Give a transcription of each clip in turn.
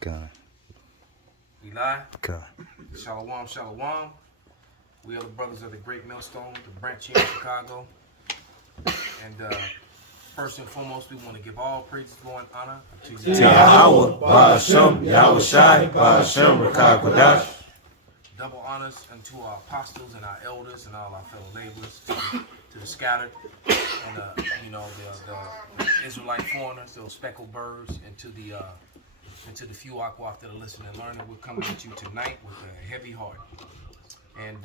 God. We live? God. Shalom, shalom. We are the brothers of the Great Millstone, the branch here in Chicago. And first and foremost, we want to give all praises, glory, and honor to Yahweh, Ba'ashem, Yahweh Shai, Ba'ashem, Rakah Kodash. double honors unto our apostles and our elders and all our fellow laborers, to the scattered, and the Israelite foreigners, those speckled birds, and to the few Akwaf that are listening and learning. We're coming at you tonight with a heavy heart, and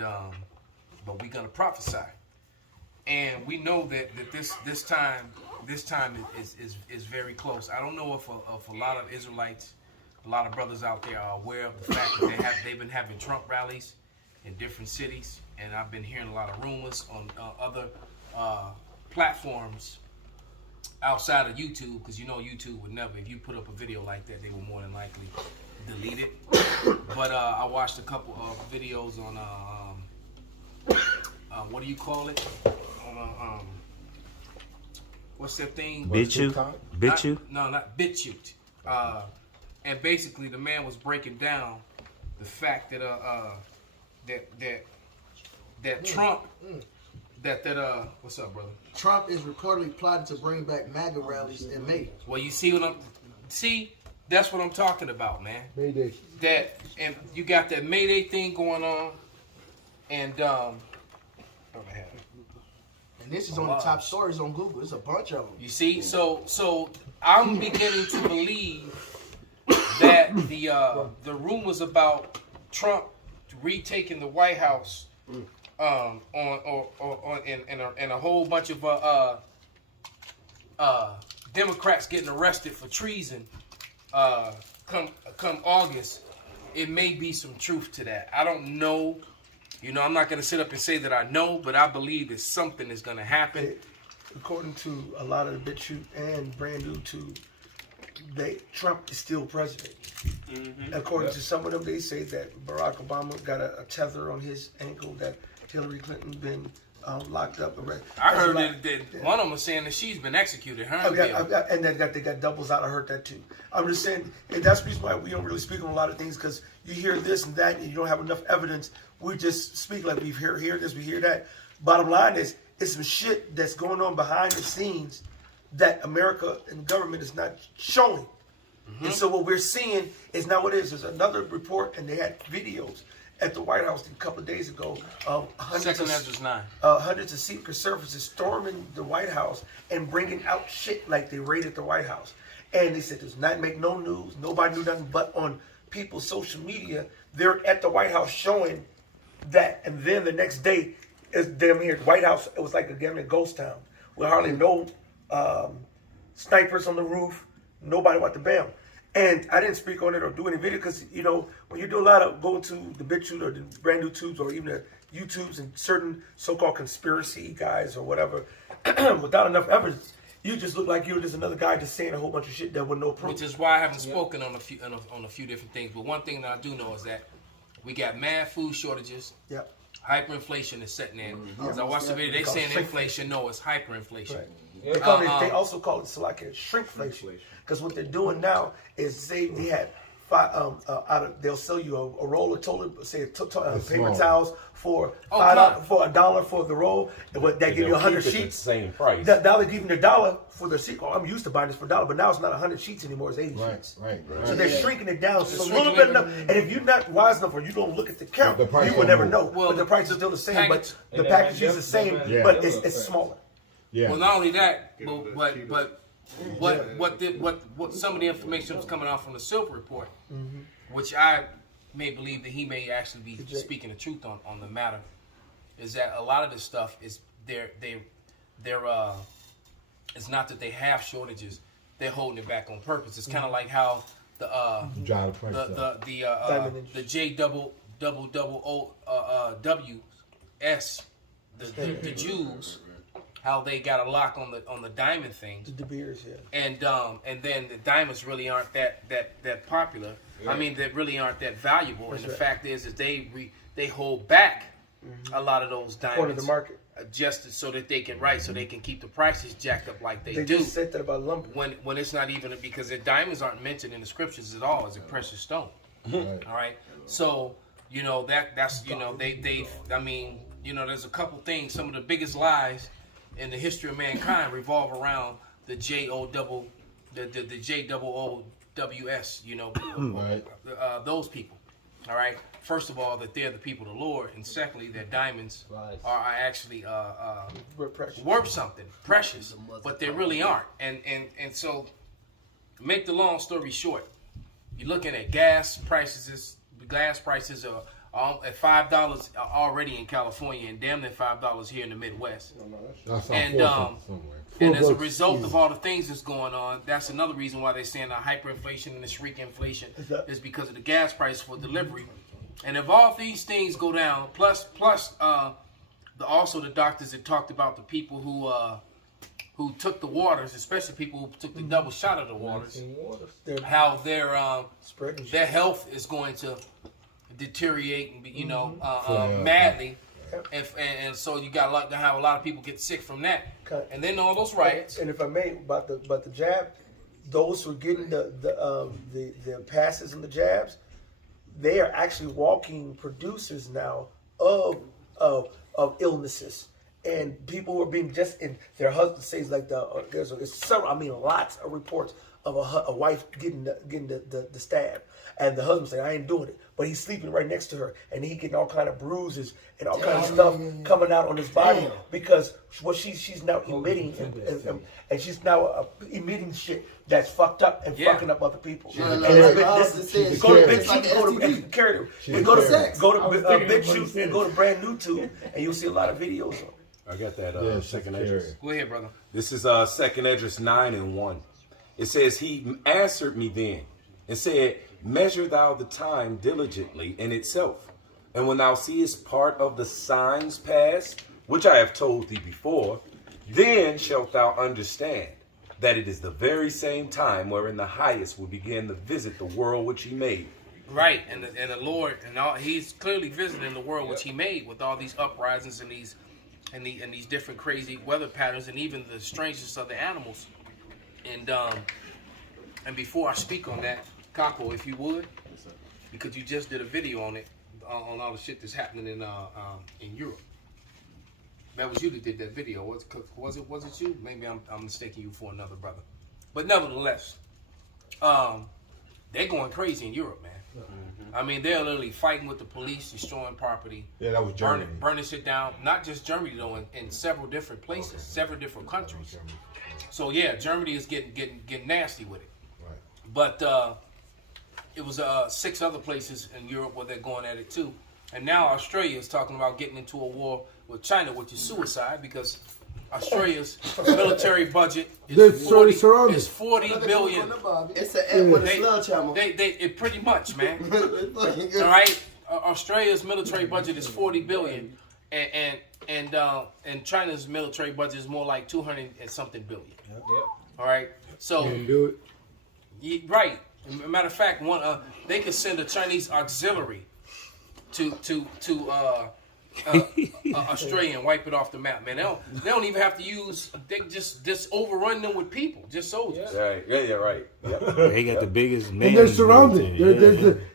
but we're gonna prophesy, and we know that this time is very close. I don't know if a lot of Israelites, a lot of brothers out there are aware of the fact that they've been having Trump rallies in different cities, and I've been hearing a lot of rumors on other platforms outside of YouTube, because you know YouTube would never, if you put up a video like that, they will more than likely delete it. But I watched a couple of videos on what do you call it? On what's that thing? BitChute? No, not BitChute. And basically, the man was breaking down the fact that that Trump, what's up, brother? Trump is reportedly plotting to bring back MAGA rallies in May. Well, you see that's what I'm talking about, man. Mayday. That, and you got that Mayday thing going on, and And this is on the top stories on Google. There's a bunch of them. You see, so I'm beginning to believe that the rumors about Trump retaking the White House, and a whole bunch of Democrats getting arrested for treason, come August, it may be some truth to that. I don't know. You know, I'm not going to sit up and say that I know, but I believe that something is going to happen. According to a lot of the BitChute and brand new tube, Trump is still president. Mm-hmm. According to some of them, they say that Barack Obama got a tether on his ankle, that Hillary Clinton been locked up. I heard that one of them was saying that she's been executed. And they got doubles out. I heard that too. I'm just saying, and that's the reason why we don't really speak on a lot of things, because you hear this and that and you don't have enough evidence. We just speak like we hear this, we hear that. Bottom line is, it's some shit that's going on behind the scenes that America and government is not showing. Mm-hmm. And so what we're seeing is not what it is. There's another report, and they had videos at the White House a couple of days ago of hundreds of Secret Services storming the White House and bringing out shit like they raided the White House. And they said does not make no news. Nobody knew nothing, but on people's social media, they're at the White House showing that. And then the next day, is damn here, the White House, it was like a ghost town with hardly no snipers on the roof. Nobody went to bam. And I didn't speak on it or do any video because, you know, when you do a lot of go to the BitChute or the brand new tubes or even the YouTubes and certain so-called conspiracy guys or whatever, without enough evidence, you just look like you're just another guy just saying a whole bunch of shit that with no proof. Which is why I haven't spoken on a few different things. But one thing that I do know is that we got mad food shortages. Yep. Hyperinflation is setting in. Because I watched the video, they saying inflation. No, it's hyperinflation. Right. They also call it shrinkflation. Because what they're doing now is say they had they'll sell you a roll of toilet, say paper towels for $5 for $1 for the roll, and what they give you 100 sheets. Same price. Now they give you $1 for the sheet. I'm used to buying this for $1, but now it's not 100 sheets anymore. It's 80 sheets. Right. So they're shrinking it down so a little bit enough. And if you're not wise enough or you don't look at the count, you will never know. Well, but the price is still the same. But the package is the same, but it's smaller. Yeah. Well, not only that, but what some of the information was coming out from the Silver Report, which I may believe that he may actually be speaking the truth on the matter, is that a lot of this stuff is it's not that they have shortages, they're holding it back on purpose. It's kind of like how the Jews, how they got a lock on the diamond thing. The De Beers, yeah. And then the diamonds really aren't that popular. Yeah. I mean, they really aren't that valuable. That's and the fact is they hold back a lot of those diamonds. According to the market. adjusted so that they can keep the prices jacked up like they do. They just said that about lumber. When it's not even because the diamonds aren't mentioned in the scriptures at all as a precious stone. Right. All right, so that's they I mean there's a couple things. Some of the biggest lies in the history of mankind revolve around the JOOWS. Right. Those people. All right. First of all, that they're the people of the Lord, and secondly, that diamonds are actually worth something precious, but they really aren't. And so, to make the long story short, you're looking at gas prices. Gas prices are at $5 already in California, and damn near $5 here in the Midwest. And as a result of all the things that's going on, that's another reason why they're saying the hyperinflation and the shriek-inflation is because of the gas price for delivery. And if all these things go down, plus also the doctors that talked about the people who took the waters, especially people who took the double shot of the waters, how their health is going to deteriorate, madly, and so you got to have a lot of people get sick from that. And then all those riots. And if I may, about the jab, those who are getting the passes and the jabs, they are actually walking producers now of illnesses, and people who are being just in their husband says like there's lots of reports of a wife getting the stab, and the husband say I ain't doing it, but he's sleeping right next to her, and he getting all kind of bruises and all kind of stuff coming out on his body because what she's now emitting and she's now emitting shit that's fucked up and fucking up other people. Go to Big Shoot and go to Brand New Tube, and you'll see a lot of videos of them. I got that second address. Go ahead, brother. This is second address 9:1. It says, he answered me then and said, measure thou the time diligently in itself. And when thou seest part of the signs pass, which I have told thee before, then shalt thou understand that it is the very same time wherein the highest will begin to visit the world which he made. Right, and the Lord, he's clearly visiting the world which he made with all these uprisings and these different crazy weather patterns and even the strangeness of the animals. And before I speak on that, Capo, if you would, because you just did a video on it, on all the shit that's happening in Europe. That was you that did that video. Was it you? Maybe I'm mistaking you for another brother. But nevertheless, they're going crazy in Europe, man. I mean, they're literally fighting with the police, destroying property. Yeah, that was Germany. Burning shit down. Not just Germany, though, in several different places, several different countries. So, yeah, Germany is getting nasty with it. Right. But it was 6 other places in Europe where they're going at it, too. And now Australia is talking about getting into a war with China, which is suicide, because Australia's military budget is 40 billion. It's an Edward sledgehammer. It pretty much, man. All right, Australia's military budget is 40 billion, and China's military budget is more like 200 and something billion. Yep. All right, so do it. Right. Matter of fact, they could send a Chinese auxiliary to Australia and wipe it off the map, man. They don't even have to use. They just overrun them with people, just soldiers. Right. Yeah. Right. Yep. They got the biggest. And they're surrounded.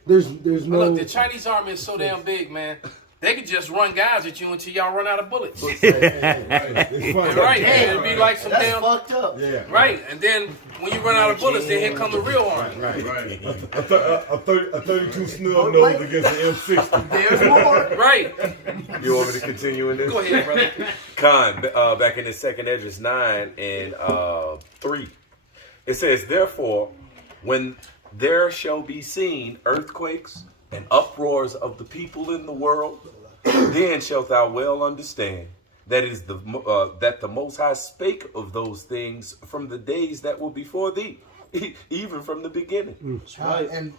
There's no. Look, the Chinese army is so damn big, man. They could just run guys at you until y'all run out of bullets. Right. It'd be like some damn fucked up. Yeah. Right, and then when you run out of bullets, then here come the real army. Right. A 32 snub nose against the M60. There's more. Right. You want me to continue in this? Go ahead, brother. Khan, back in the second address 9 and 3. It says, therefore, when there shall be seen earthquakes and uproars of the people in the world, then shalt thou well understand that is that the Most High spake of those things from the days that were before thee, even from the beginning. And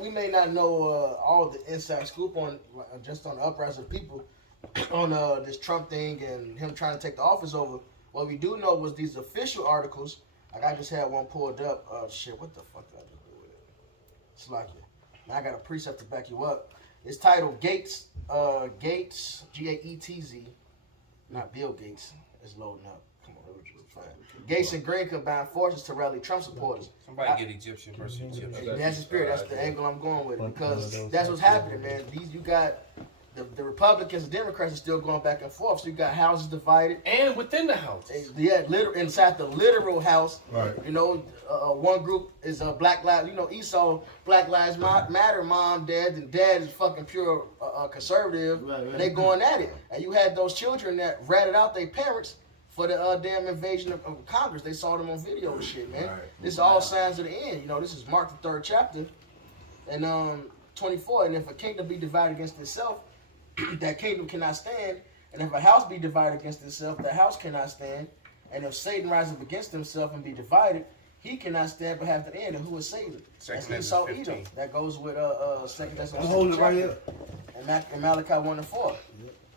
we may not know all the inside scoop on just on the uprising of people on this Trump thing and him trying to take the office over. What we do know was these official articles. Like I just had one pulled up. Shit, what the fuck did I just do with it? It's like it. Now I got a precept to back you up. It's titled Gates, Gaetz, Gaetz, not Bill Gates, is loading up. Come on, fine. Gates and Green combined forces to rally Trump supporters. Somebody get Egyptian versus Egyptian. That's the spirit. That's the angle I'm going with because that's what's happening, man. You got the Republicans and Democrats are still going back and forth. So you got houses divided, And within the house. yeah, inside the literal house. Right. You know, one group is Black Lives. You know, Esau, Black Lives Matter, mom, dad, and dad is fucking pure conservative. Right. And they going at it. And you had those children that ratted out their parents for the damn invasion of Congress. They saw them on video and shit, man. Right. This is all signs of the end. You know, this is Mark the 3rd chapter, and 24. And if a kingdom be divided against itself, that kingdom cannot stand. And if a house be divided against itself, that house cannot stand. And if Satan rises up against himself and be divided, he cannot stand but have the end. And who is Satan? Second That's Esau, Ezra 15. Edom. That goes with second. That's I'm holding it right here. and Malachi 1-4.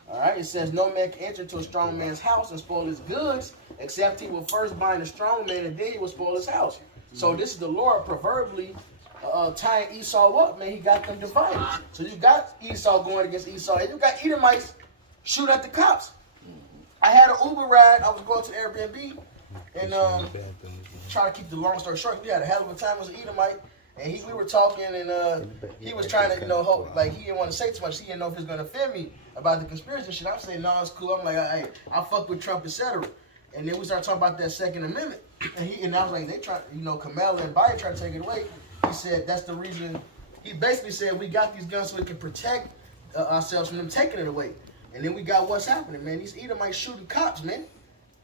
All right, it says no man can enter into a strong man's house and spoil his goods, except he will first bind the strong man and then he will spoil his house. So this is the Lord proverbially tying Esau up, man. He got them divided. So you got Esau going against Esau, and you got Edomites shoot at the cops. I had an Uber ride. I was going to the Airbnb, and trying to keep the long story short, we had a hell of a time. It was an Edomite, and we were talking, and he was trying to, hope, like he didn't want to say too much. He didn't know if he was gonna offend me about the conspiracy shit. I'm saying, no, it's cool. I'm like, hey, I fuck with Trump, etc. And then we started talking about that Second Amendment, and I was like, they try, Kamala and Biden trying to take it away. He said that's the reason. He basically said we got these guns so we can protect ourselves from them taking it away. And then we got what's happening, man. These Edomites shooting cops, man.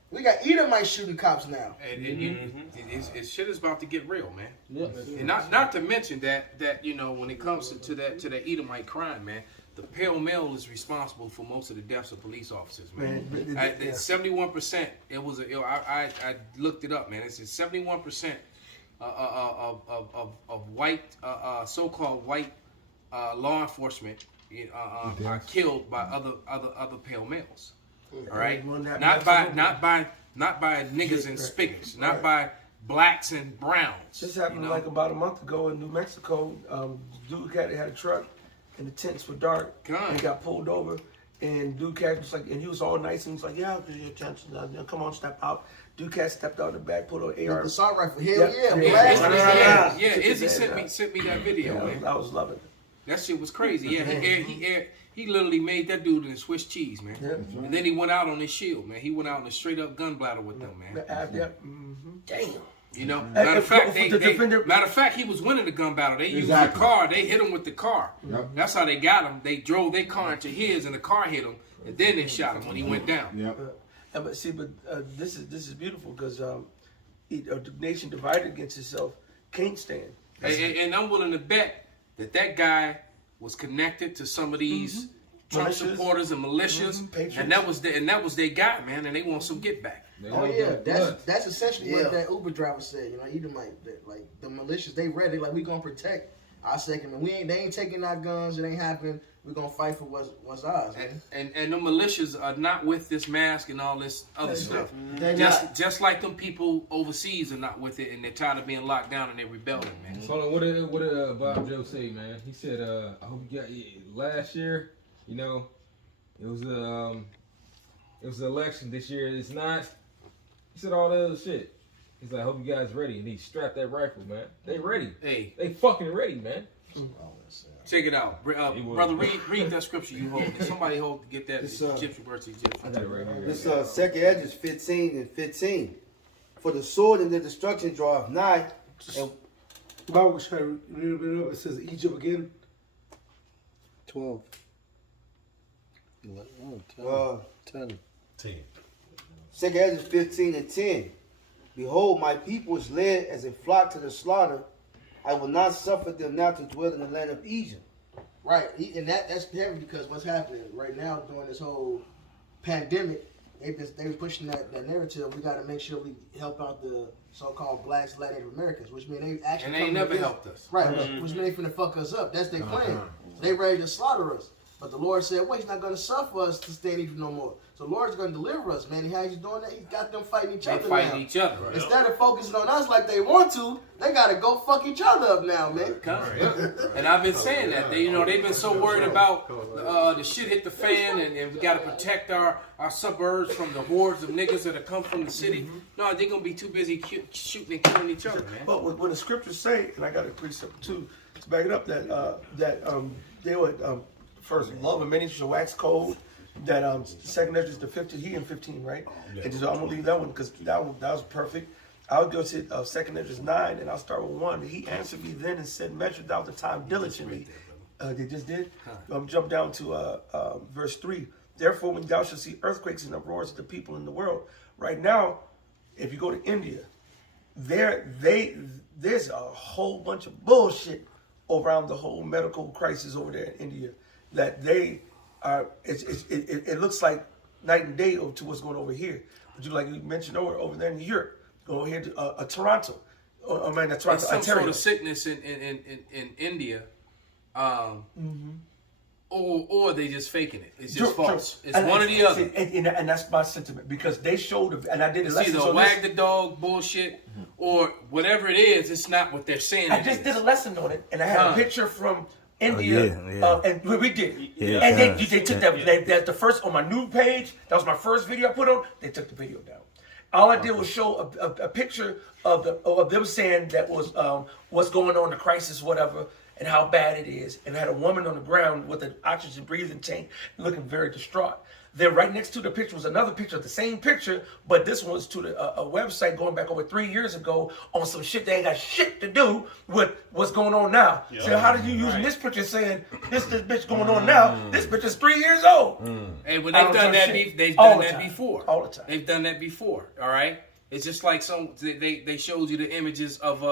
We got Edomites shooting cops now. And shit is about to get real, man. Yeah. And not to mention that when it comes to that Edomite crime, man, the pale male is responsible for most of the deaths of police officers, man. 71%. It was I looked it up, man. It's 71% of white so-called white law enforcement are killed by other pale males. All right, not by niggas and spigots, not by blacks and browns. This happened like about a month ago in New Mexico. Dude had a truck, and the tents were dark, and he got pulled over. And Dude Cat was like, and he was all nice, and he was like, "Yeah, I'll give you attention. Come on, step out." Dude Cat stepped out the back, pulled an AR. The assault rifle, hell Yeah, Izzy sent me that video, man. I was loving it. That shit was crazy. Yeah, he literally made that dude in Swiss cheese, man. Yeah. And then he went out on his shield, man. He went out in a straight up gun bladder with them, man. Damn. Matter of fact, he was winning the gun battle. They used the car. They hit him with the car. Yep. That's how they got him. They drove their car into his, and the car hit him, and then they shot him when he went down. Yep. But this is beautiful because the nation divided against itself can't stand. And I'm willing to bet that guy was connected to some of these Trump supporters and militias, and that was their guy, man. And they want some get back. Oh yeah, that's essentially what that Uber driver said. Edomite, like the militias, they ready. Like we gonna protect our Second Amendment. They ain't taking our guns. It ain't happening. We gonna fight for what's ours, man. And the militias are not with this mask and all this other stuff. Just like them people overseas are not with it, and they're tired of being locked down and they're rebelling, man. So what did Bob Joe say, man? He said, "I hope you got last year. It was an election. This year it's not." He said all the other shit. He's like, "I hope you guys ready." And he strapped that rifle, man. They ready. Hey, they fucking ready, man. Check it out, brother. Read that scripture you hold. Somebody get that Egyptian versus Egyptian. I got it right here. This second Edges 15 and 15. For the sword and the destruction draweth nigh. And The Bible was trying to read a bit up. It says Egypt again. 12. 10. 10. Second Edges 15 and 10. Behold, my people is led as a flock to the slaughter. I will not suffer them now to dwell in the land of Egypt. Right, and that's heavy because what's happening right now during this whole pandemic, they been pushing that narrative. We got to make sure we help out the so-called blacks, Latin Americans, which mean they actually and they ain't never helped us. Right, which mean they finna fuck us up. That's their plan. So they ready to slaughter us. But the Lord said, well, he's not going to suffer us to stand even no more. So the Lord's going to deliver us, man. And how he's doing that? He's got them fighting each other fighting now. each other. Right? Instead of focusing on us like they want to, they got to go fuck each other up now, man. And I've been saying that. They've been so worried about the shit hit the fan and we got to protect our suburbs from the hordes of niggas that have come from the city. No, they're going to be too busy shooting and killing each other, man. But when the scriptures say, and I got a precept too to back it up, that they would first love and many shall wax cold. That second is the 15, he in 15, right? Yeah. And so I'm gonna leave that one because that was perfect. I'll go to second is 9, and I'll start with 1. He answered me then and said, "Measure thou the time diligently." They just did. Jump down to verse 3. Therefore, when thou shalt see earthquakes and uproars of the people in the world, right now, if you go to India, there's a whole bunch of bullshit around the whole medical crisis over there in India that they. It looks like night and day to what's going over here. But you like you mentioned over there in Europe, go here to Toronto, Toronto, it's some Ontario. sort of sickness in India, or they just faking it. It's just false. It's one or the other. And that's my sentiment because they showed, and I did a lesson either on wag this. the dog bullshit or whatever it is. It's not what they're saying. I just did a lesson on it, and I had a picture from India, and we did. Yeah. And they took that the first on my new page. That was my first video I put on. They took the video down. All I did was show a picture of them saying that was what's going on, the crisis, whatever, and how bad it is. And I had a woman on the ground with an oxygen breathing tank, looking very distraught. Then right next to the picture was another picture of the same picture, but this one's to a website going back over 3 years ago on some shit that ain't got shit to do with what's going on now. Yep. So how did you using this picture saying this bitch going on now? This bitch is 3 years old. Hey, well they've done that. They've done that before. All the time. They've done that before. All right. It's just like they showed you the images of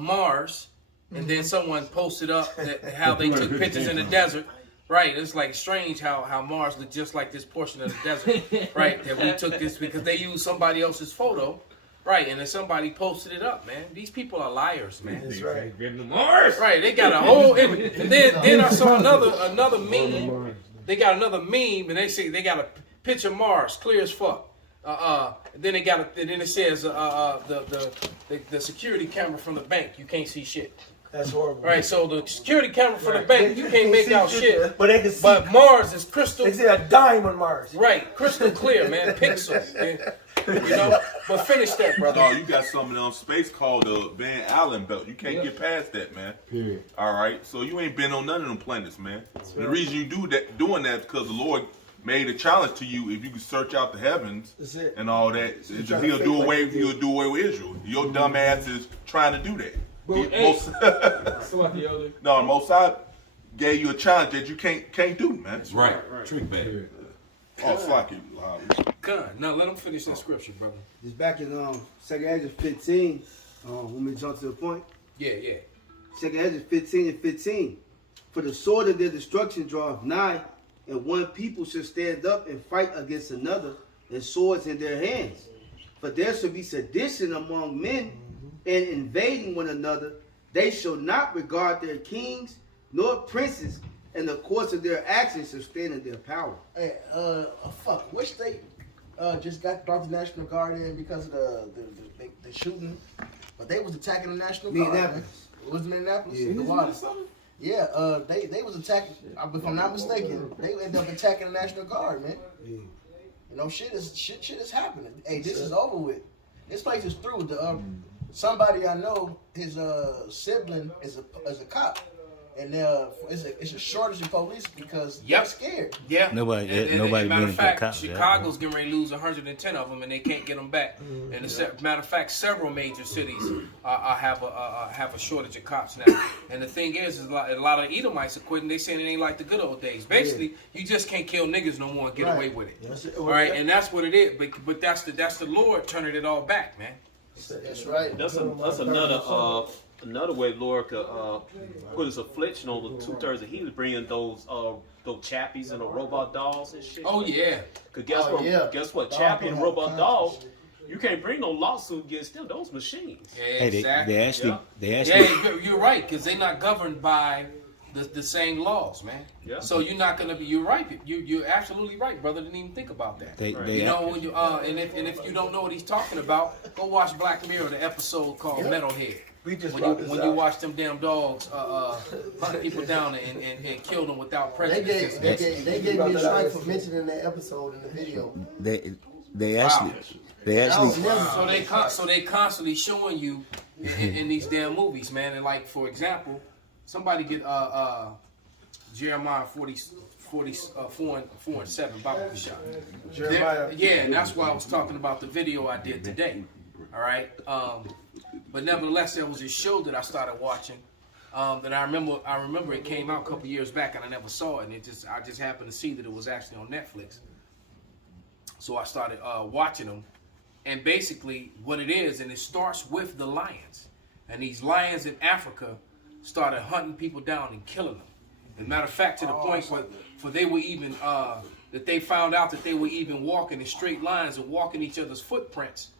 Mars, and then someone posted up how they took pictures in the desert. Right, it's like strange how Mars looked just like this portion of the desert, right? That we took this because they used somebody else's photo, right? And then somebody posted it up, man. These people are liars, man. That's right. Getting the Mars. Right, they got a whole image. And then I saw another meme. They got another meme, and they say they got a picture of Mars, clear as fuck. Then they got then it says the security camera from the bank. You can't see shit. That's horrible. Right, so the security camera for the bank, you can't make out shit. But they can see. But Mars is crystal. They see a dime on Mars. Right, crystal clear, man. Pixels. Man. You know? But finish that, brother. Oh, you got something on space called the Van Allen belt. You can't get past that, man. Period. All right, so you ain't been on none of them planets, man. The reason you doing that is because the Lord made a challenge to you. If you can search out the heavens and all that, he'll do away with Israel. Your dumb ass is trying to do that. No, Mosai gave you a challenge that you can't do, man. That's right. Trick back. Oh, fuck you. No, let him finish that scripture, brother. It's back in 2 Ezra 15. When we jump to the point. Yeah. 2 Ezra 15 and 15. For the sword of their destruction draweth nigh, and one people shall stand up and fight against another, and swords in their hands. For there shall be sedition among men, and invading one another. They shall not regard their kings nor princes, and the course of their actions shall stand in their power. Hey, fuck, which state just brought the National Guard in because of the shooting? But they was attacking the National Guard. Minneapolis. Was it Minneapolis? Yeah. The water. Yeah, they was attacking. If I'm not mistaken, they ended up attacking the National Guard, man. Yeah. You know, shit is happening. Hey, this is over with. This place is through. Somebody I know, his sibling is a cop, and it's a shortage of police because they're scared. Yeah. Nobody matter of fact, cops, Chicago's getting ready to lose 110 of them, and they can't get them back. And matter of fact, several major cities have a shortage of cops now. And the thing is a lot of Edomites are quitting. They saying it ain't like the good old days. Basically, you just can't kill niggas no more and get away with it. Yes, all right, and that's what it is. But that's the Lord turning it all back, man. That's right. That's another way Lord could put his affliction on the 2/3 of he was bringing those chappies and the robot dolls and shit. Oh yeah. Cause guess what? Chappie and robot dolls, you can't bring no lawsuit against them. Those machines. Yeah, exactly. They actually. Yeah, you're right, because they're not governed by the same laws, man. Yeah. So you're not gonna be. You're right. You're absolutely right, brother. Didn't even think about that. You know, when you and if you don't know what he's talking about, go watch Black Mirror, the episode called Metalhead. We just When you watch them damn dogs hunt people down and kill them without prejudice. They gave me a strike for mentioning that episode in the video. They actually So they constantly showing you in these damn movies, man. And like, for example, somebody get Jeremiah 4 and 7 Bible shot. Jeremiah. Yeah, and that's why I was talking about the video I did today. All right. But nevertheless, there was a show that I started watching. That I remember it came out a couple years back, and I never saw it. And I just happened to see that it was actually on Netflix. So I started watching them, and basically what it is, and it starts with the lions, and these lions in Africa started hunting people down and killing them. As a matter of fact, to the point where they were even that they found out that they were even walking in straight lines and walking each other's footprints.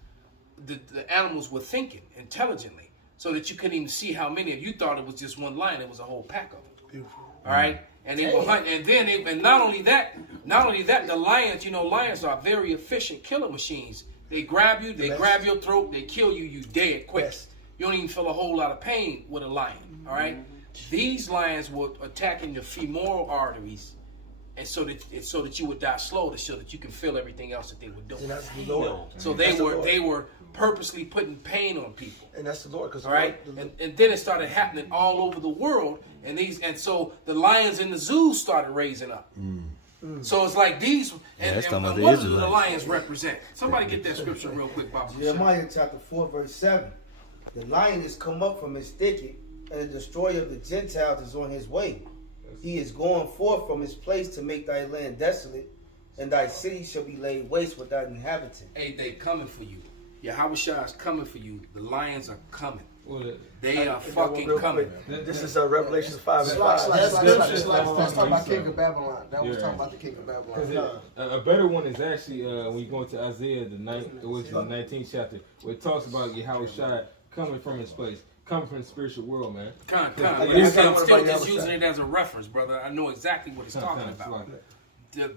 The animals were thinking intelligently, so that you couldn't even see how many of you thought it was just one lion. It was a whole pack of them. Beautiful. All right, and they were hunting, and then and not only that, the lions. You know, lions are very efficient killer machines. They grab you, they grab your throat, they kill you. You dead quick. You don't even feel a whole lot of pain with a lion. All right, these lions were attacking the femoral arteries, and so that you would die slow, so that you can feel everything else that they were doing. And that's the Lord. So they were purposely putting pain on people. And that's the Lord. All right, and then it started happening all over the world, and so the lions in the zoos started raising up. So it's like these, and what do the lions represent? Somebody get that scripture real quick, Bob. Jeremiah chapter 4, verse 7. The lion is come up from his thicket, and the destroyer of the Gentiles is on his way. He is going forth from his place to make thy land desolate, and thy city shall be laid waste without inhabitant. Hey, they coming for you. Yahweh Shah is coming for you. The lions are coming. They are fucking coming. This is Revelation 5 and 5. That's talking about King of Babylon. That was talking about the King of Babylon. A better one is actually when you go into Isaiah, the 19th chapter, where it talks about Yahweh Shai coming from his place, coming from the spiritual world, man. I'm still just using it as a reference, brother. I know exactly what he's talking about.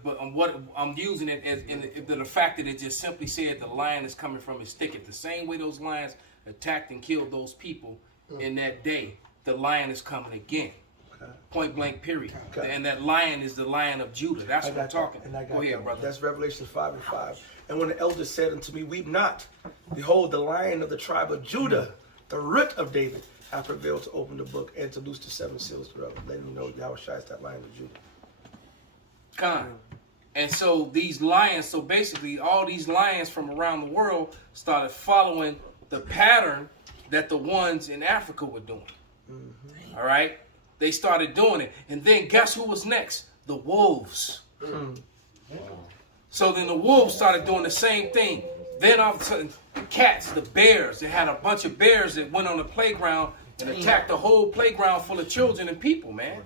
But what I'm using it as in the fact that it just simply said the lion is coming from his thicket. The same way those lions attacked and killed those people in that day, the lion is coming again. Point blank, period. And that lion is the Lion of Judah. That's what I'm talking. Go ahead, brother. That's Revelation 5 and 5. And when the elders said unto me, weep not. Behold, the Lion of the tribe of Judah, the root of David, hath prevailed to open the book and to loose the 7 seals thereof. Letting you know Yahweh Shai is that Lion of Judah. And so these lions, so basically all these lions from around the world started following the pattern that the ones in Africa were doing. All right? They started doing it. And then guess who was next? The wolves. So then the wolves started doing the same thing. Then all of a sudden, the cats, the bears, they had a bunch of bears that went on the playground and attacked the whole playground full of children and people, man.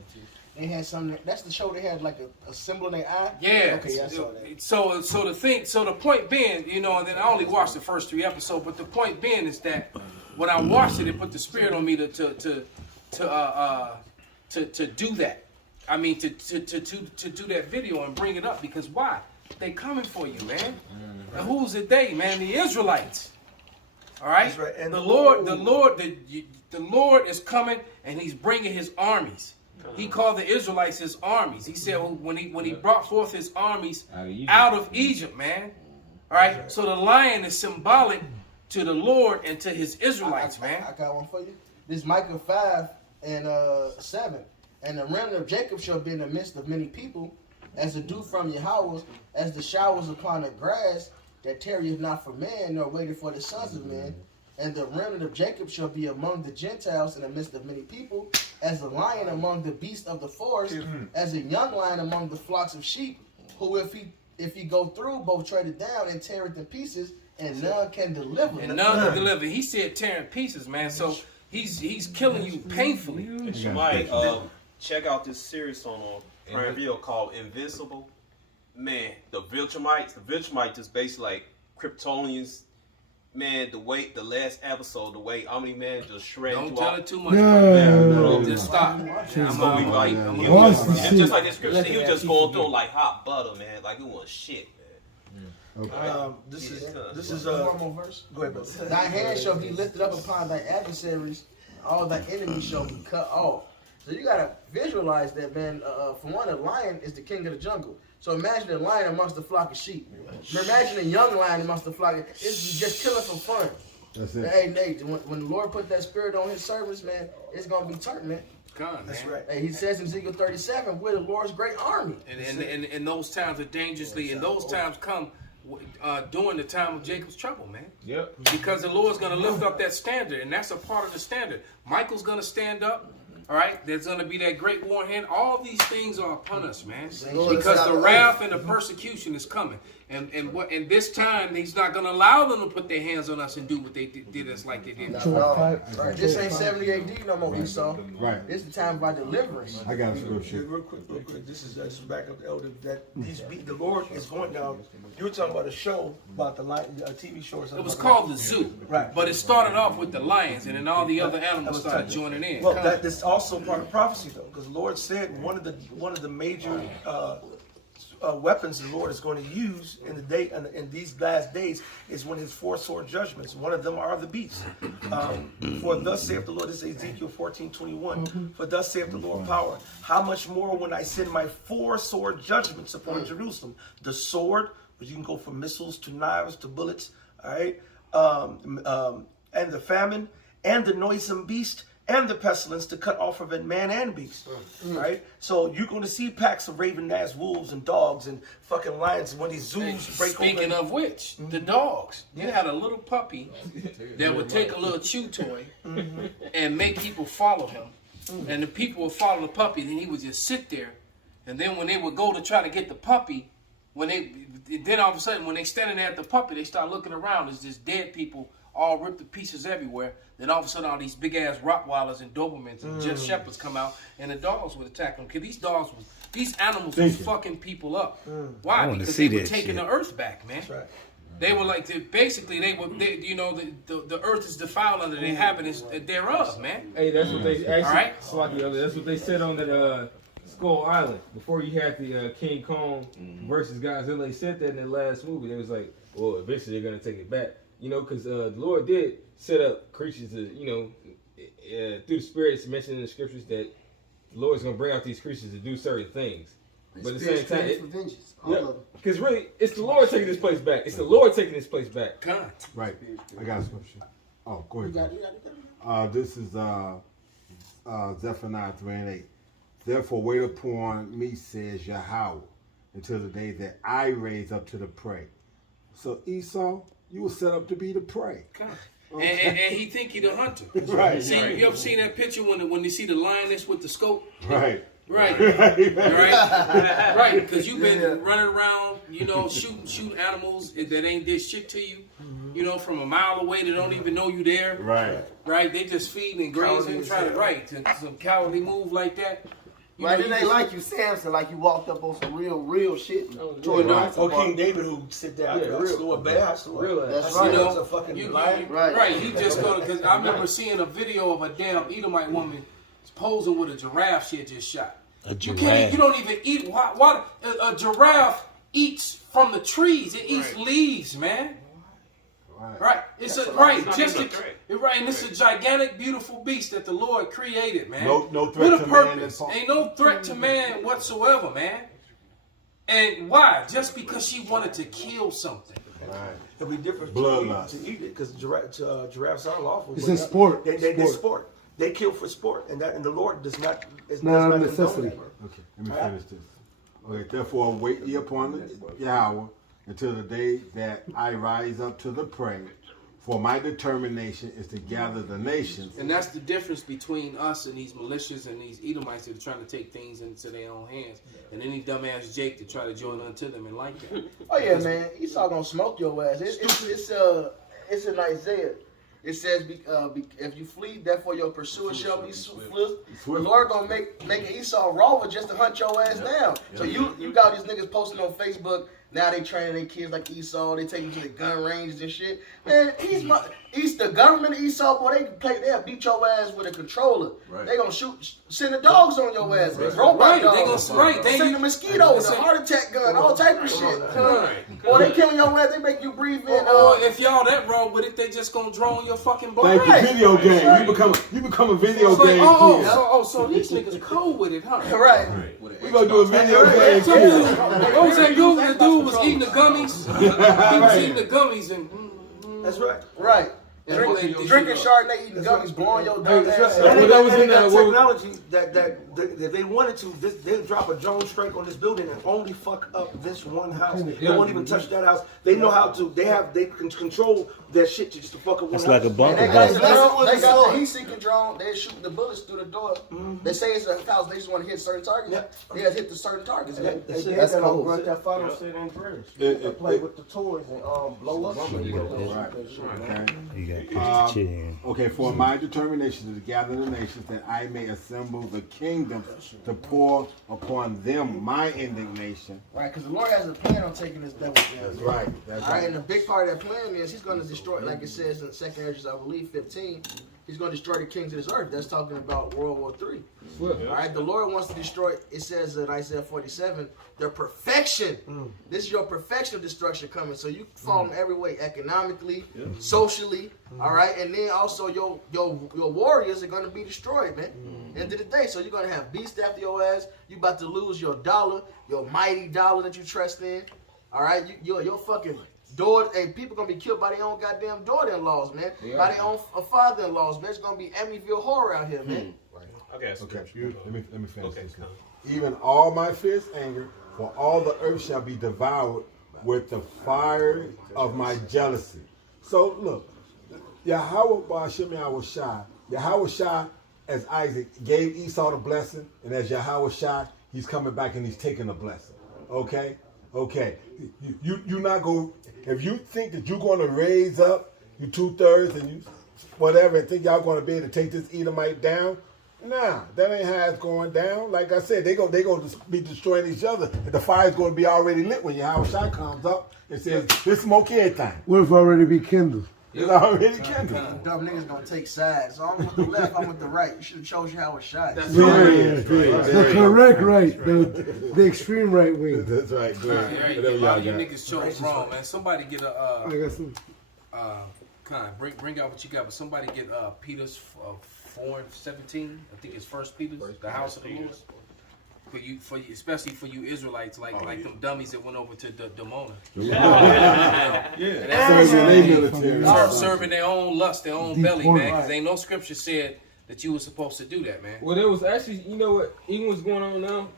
They had something. That's the show. They had like a symbol in their eye. Yeah. Okay, I saw that. So the point being, you know, and then I only watched the first 3 episodes, but the point being is that when I watched it, it put the spirit on me to do that. I mean, to do that video and bring it up, because why? They coming for you, man. And who's the they, man? The Israelites. All right. That's right. And the Lord is coming, and He's bringing His armies. He called the Israelites His armies. He said when he brought forth His armies out of Egypt, man. All right. So the lion is symbolic to the Lord and to His Israelites, man. I got one for you. This Micah 5 and 7. And the remnant of Jacob shall be in the midst of many people, as the dew from Yahweh, as the showers upon the grass, that tarrieth not for man, nor waiteth for the sons of men. And the remnant of Jacob shall be among the Gentiles in the midst of many people, as a lion among the beasts of the forest, as a young lion among the flocks of sheep, who if he go through, both tread it down and tear it in pieces, and none can deliver. And none can deliver. He said tear in pieces, man. So he's killing you painfully. And you might check out this series on Prime Video called Invincible. Man, the Viltrumites is basically like Kryptonians Man, the last episode, the way Omni-Man just shredded Don't you tell off. it too much, bro. Just stop. He was just like the scripture. He was just going through like hot butter, man. Like it was shit, man. This is one more verse. Go ahead, brother. Thy hand shall be lifted up upon thy adversaries, all thy enemies shall be cut off. So you gotta visualize that, man. For one, a lion is the king of the jungle. So imagine a lion amongst a flock of sheep. Imagine a young lion amongst a flock. It's just killing for fun. That's it. Hey, Nate, when the Lord put that spirit on his servants, man, it's gonna be turned, man. God, That's man. right. Hey, he says in Ezekiel 37, we're the Lord's great army. And those times are dangerously, and those times come during the time of Jacob's trouble, man. Yep. Because the Lord's going to lift up that standard, and that's a part of the standard. Michael's going to stand up. All right, there's going to be that great war hand. All these things are upon us, man, because the wrath and the persecution is coming. And this time, he's not going to allow them to put their hands on us and do what they did us like they did. Right. This ain't 70 AD no more, Esau. Right. This is the time of our deliverance. I got a scripture. Real quick. This is just back up the elder. That the Lord is going down. You were talking about a show about the lion, a TV show or something. It was called The Zoo, right? But it started off with the lions, and then all the other animals started joining in. Well, that's also part of prophecy, though, because the Lord said one of the major weapons the Lord is going to use in these last days is when his four sword judgments. One of them are the beasts. For thus saith the Lord, this is Ezekiel 14:21. For thus saith the Lord power, how much more when I send my four sword judgments upon Jerusalem? The sword, which you can go from missiles to knives to bullets, all right, and the famine and the noisome beast and the pestilence to cut off of it man and beast, right? So you're going to see packs of raven-ass wolves and dogs and fucking lions when these zoos break open. Speaking of which, the dogs. You had a little puppy that would take a little chew toy and make people follow him. And the people would follow the puppy, then he would just sit there. And then when they would go to try to get the puppy, then all of a sudden, when they standing there at the puppy, they start looking around. There's just dead people all ripped to pieces everywhere. Then all of a sudden, all these big ass Rottweilers and Dobermans and German Shepherds come out, and the dogs would attack them. Cause these animals was fucking people up. Why? Because they were taking the earth back, man. That's right. They were like, the earth is defiled under the inhabitants thereof, man. Hey, that's what they actually. That's what they said on that Skull Island before you had the King Kong versus Godzilla. They said that in the last movie. They was like, well, eventually they're gonna take it back. You know, because the Lord did set up creatures to, through the spirits mentioned in the scriptures that the Lord's going to bring out these creatures to do certain things. But at the same time, because really, it's the Lord taking this place back. It's the Lord taking this place back. God. Right. I got a scripture. Oh, go ahead. This is Zephaniah 3:8. Therefore, wait upon me, says Yahweh, until the day that I raise up to the prey. So Esau, you were set up to be the prey. Okay. And he think he the hunter. Right. See, you ever seen that picture when you see the lioness with the scope? Right. Right. Right. Because you've been running around, shooting animals that ain't did shit to you. From a mile away, they don't even know you there. Right. Right. They just feeding and grazing, trying to some cowardly move like that. Why didn't they like you, Samson? Like you walked up on some real shit. King David who sit down. Slew a bear. That's right. That's a fucking lion. Right. You just go because I remember seeing a video of a damn Edomite woman posing with a giraffe she had just shot. A giraffe. You don't even eat. Why a giraffe eats from the trees? It eats leaves, man. Right. It's and it's a gigantic, beautiful beast that the Lord created, man. No threat to man. Ain't no threat to man whatsoever, man. And why? Just because she wanted to kill something. Right. It'll be different to eat it because giraffes are lawful. It's in sport. They sport. They kill for sport, and the Lord does not. It's not a necessity. Okay, let me finish this. Okay, therefore wait ye upon Yahweh until the day that I rise up to the prey. For my determination is to gather the nations. And that's the difference between us and these militias and these Edomites that are trying to take things into their own hands. And any dumbass Jake to try to join unto them and like that. Oh yeah, man. Esau gonna smoke your ass. It's in Isaiah. It says, if you flee, therefore your pursuer shall be swift. The Lord gonna make Esau rover just to hunt your ass down. So you got these niggas posting on Facebook, Now they training their kids like Esau. They take them to the gun ranges and shit. Man, the government of Esau, boy, they'll beat your ass with a controller. Right. They gonna send the dogs on your ass. Right. Robot dogs. Send the mosquito, the heart attack gun, all type of shit. Boy, they killing your ass. They make you breathe in. Or if y'all that wrong with it, they just gonna draw on your fucking blood. Like the video game. You become a video game kid. So these niggas cold with it, huh? Right. We gonna do a video game So, kid. what was that dude? The dude was eating the gummies. He was eating the gummies and. That's right. Right. Drinking Chardonnay, eating gummies, blowing your dumb ass. That was in technology that if they wanted to, they'd drop a drone strike on this building and only fuck up this one house. They won't even touch that house. They know how to. They can control that shit just to fuck up one house. It's like a bunker. They got the heat-seeking drone. They're shooting the bullets through the door. They say it's a house. They just want to hit certain targets. They have to hit the certain targets. That's cool. That final shit in British. Play with the toys and blow up shit. Okay, for my determination to gather the nations, that I may assemble the kingdoms to pour upon them my indignation. Right, because the Lord has a plan on taking this devil down. That's right. That's right. And the big part of that plan is He's going to destroy, like it says in 2 Ezra, I believe, 15. He's going to destroy the kings of this earth. That's talking about World War III. All right, the Lord wants to destroy, it says in Isaiah 47, their perfection. This is your perfection of destruction coming. So you fall in every way, economically, socially, all right? And then also your warriors are going to be destroyed, man. End of the day. So you're going to have beasts after your ass. You about to lose your dollar, your mighty dollar that you trust in. All right? Your fucking daughter, people going to be killed by their own goddamn daughter-in-laws, man. By their own father-in-laws, man. It's going to be Amityville horror out here, man. Okay. Let me finish this. Even all my fierce anger, for all the earth shall be devoured with the fire of my jealousy. So look, Yahweh Shai, as Isaac gave Esau the blessing, and as Yahweh Shai, he's coming back and he's taking the blessing. Okay. You not go. If you think that you're going to raise up you 2/3 and you whatever, and think y'all going to be able to take this Edomite down. Nah, that ain't how it's going down. Like I said, they go to be destroying each other. And the fire's going to be already lit when Yahweh Shai comes up and says, "Let's smoke everything." What if already be kindled? It's already kindled. Dumb niggas gonna take sides. So I'm with the left, I'm with the right. You should have chose Yahweh Shai. That's the correct right. The extreme right wing. That's right. Good. Right. A lot of you niggas chose wrong, man. Somebody get a I got some. Bring out what you got, but somebody get Peter's 4:17. I think it's First Peter's, the house of the Lord. For you, especially for you Israelites, like them dummies that went over to Dimona. Serving their own lust, their own belly, man. Because ain't no scripture said that you were supposed to do that, man. Well, there was actually, you know what? Even what's going on now,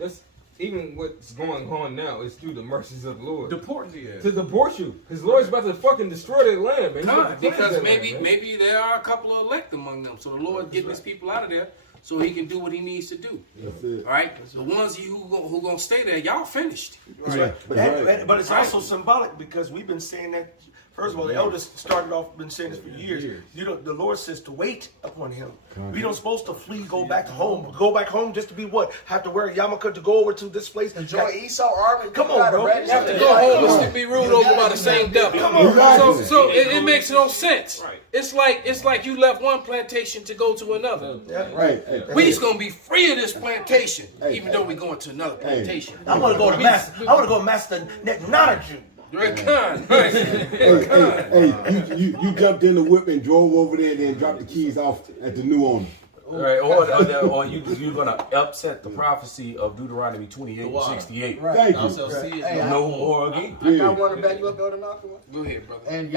even what's going on now is through the mercies of the Lord. Deport you. To deport you. Because the Lord's about to fucking destroy their land, man. Because maybe there are a couple of elect among them. So the Lord getting his people out of there so he can do what he needs to do. All right? The ones of you who going to stay there, y'all finished. Right. But it's also symbolic because we've been saying that. First of all, the elders started off been saying this for years. The Lord says to wait upon Him. We don't supposed to flee, go back home. Go back home just to be what? Have to wear a yarmulke to go over to this place. Enjoy Esau army. Come on, bro. You have to go home and still be ruled over by the same devil. Come on, so it makes no sense. Right. It's like you left one plantation to go to another. Right. We's gonna be free of this plantation, even though we're going to another plantation. I want to go to Master. I want to go to Master not a Jew. Hey, you jumped in the whip and drove over there and then dropped the keys off at the new owner. Right, or you're gonna upset the prophecy of Deuteronomy 28:68. Right. Thank you. No more again. I got one to back you up, Elder Malcolm. Go ahead, brother. And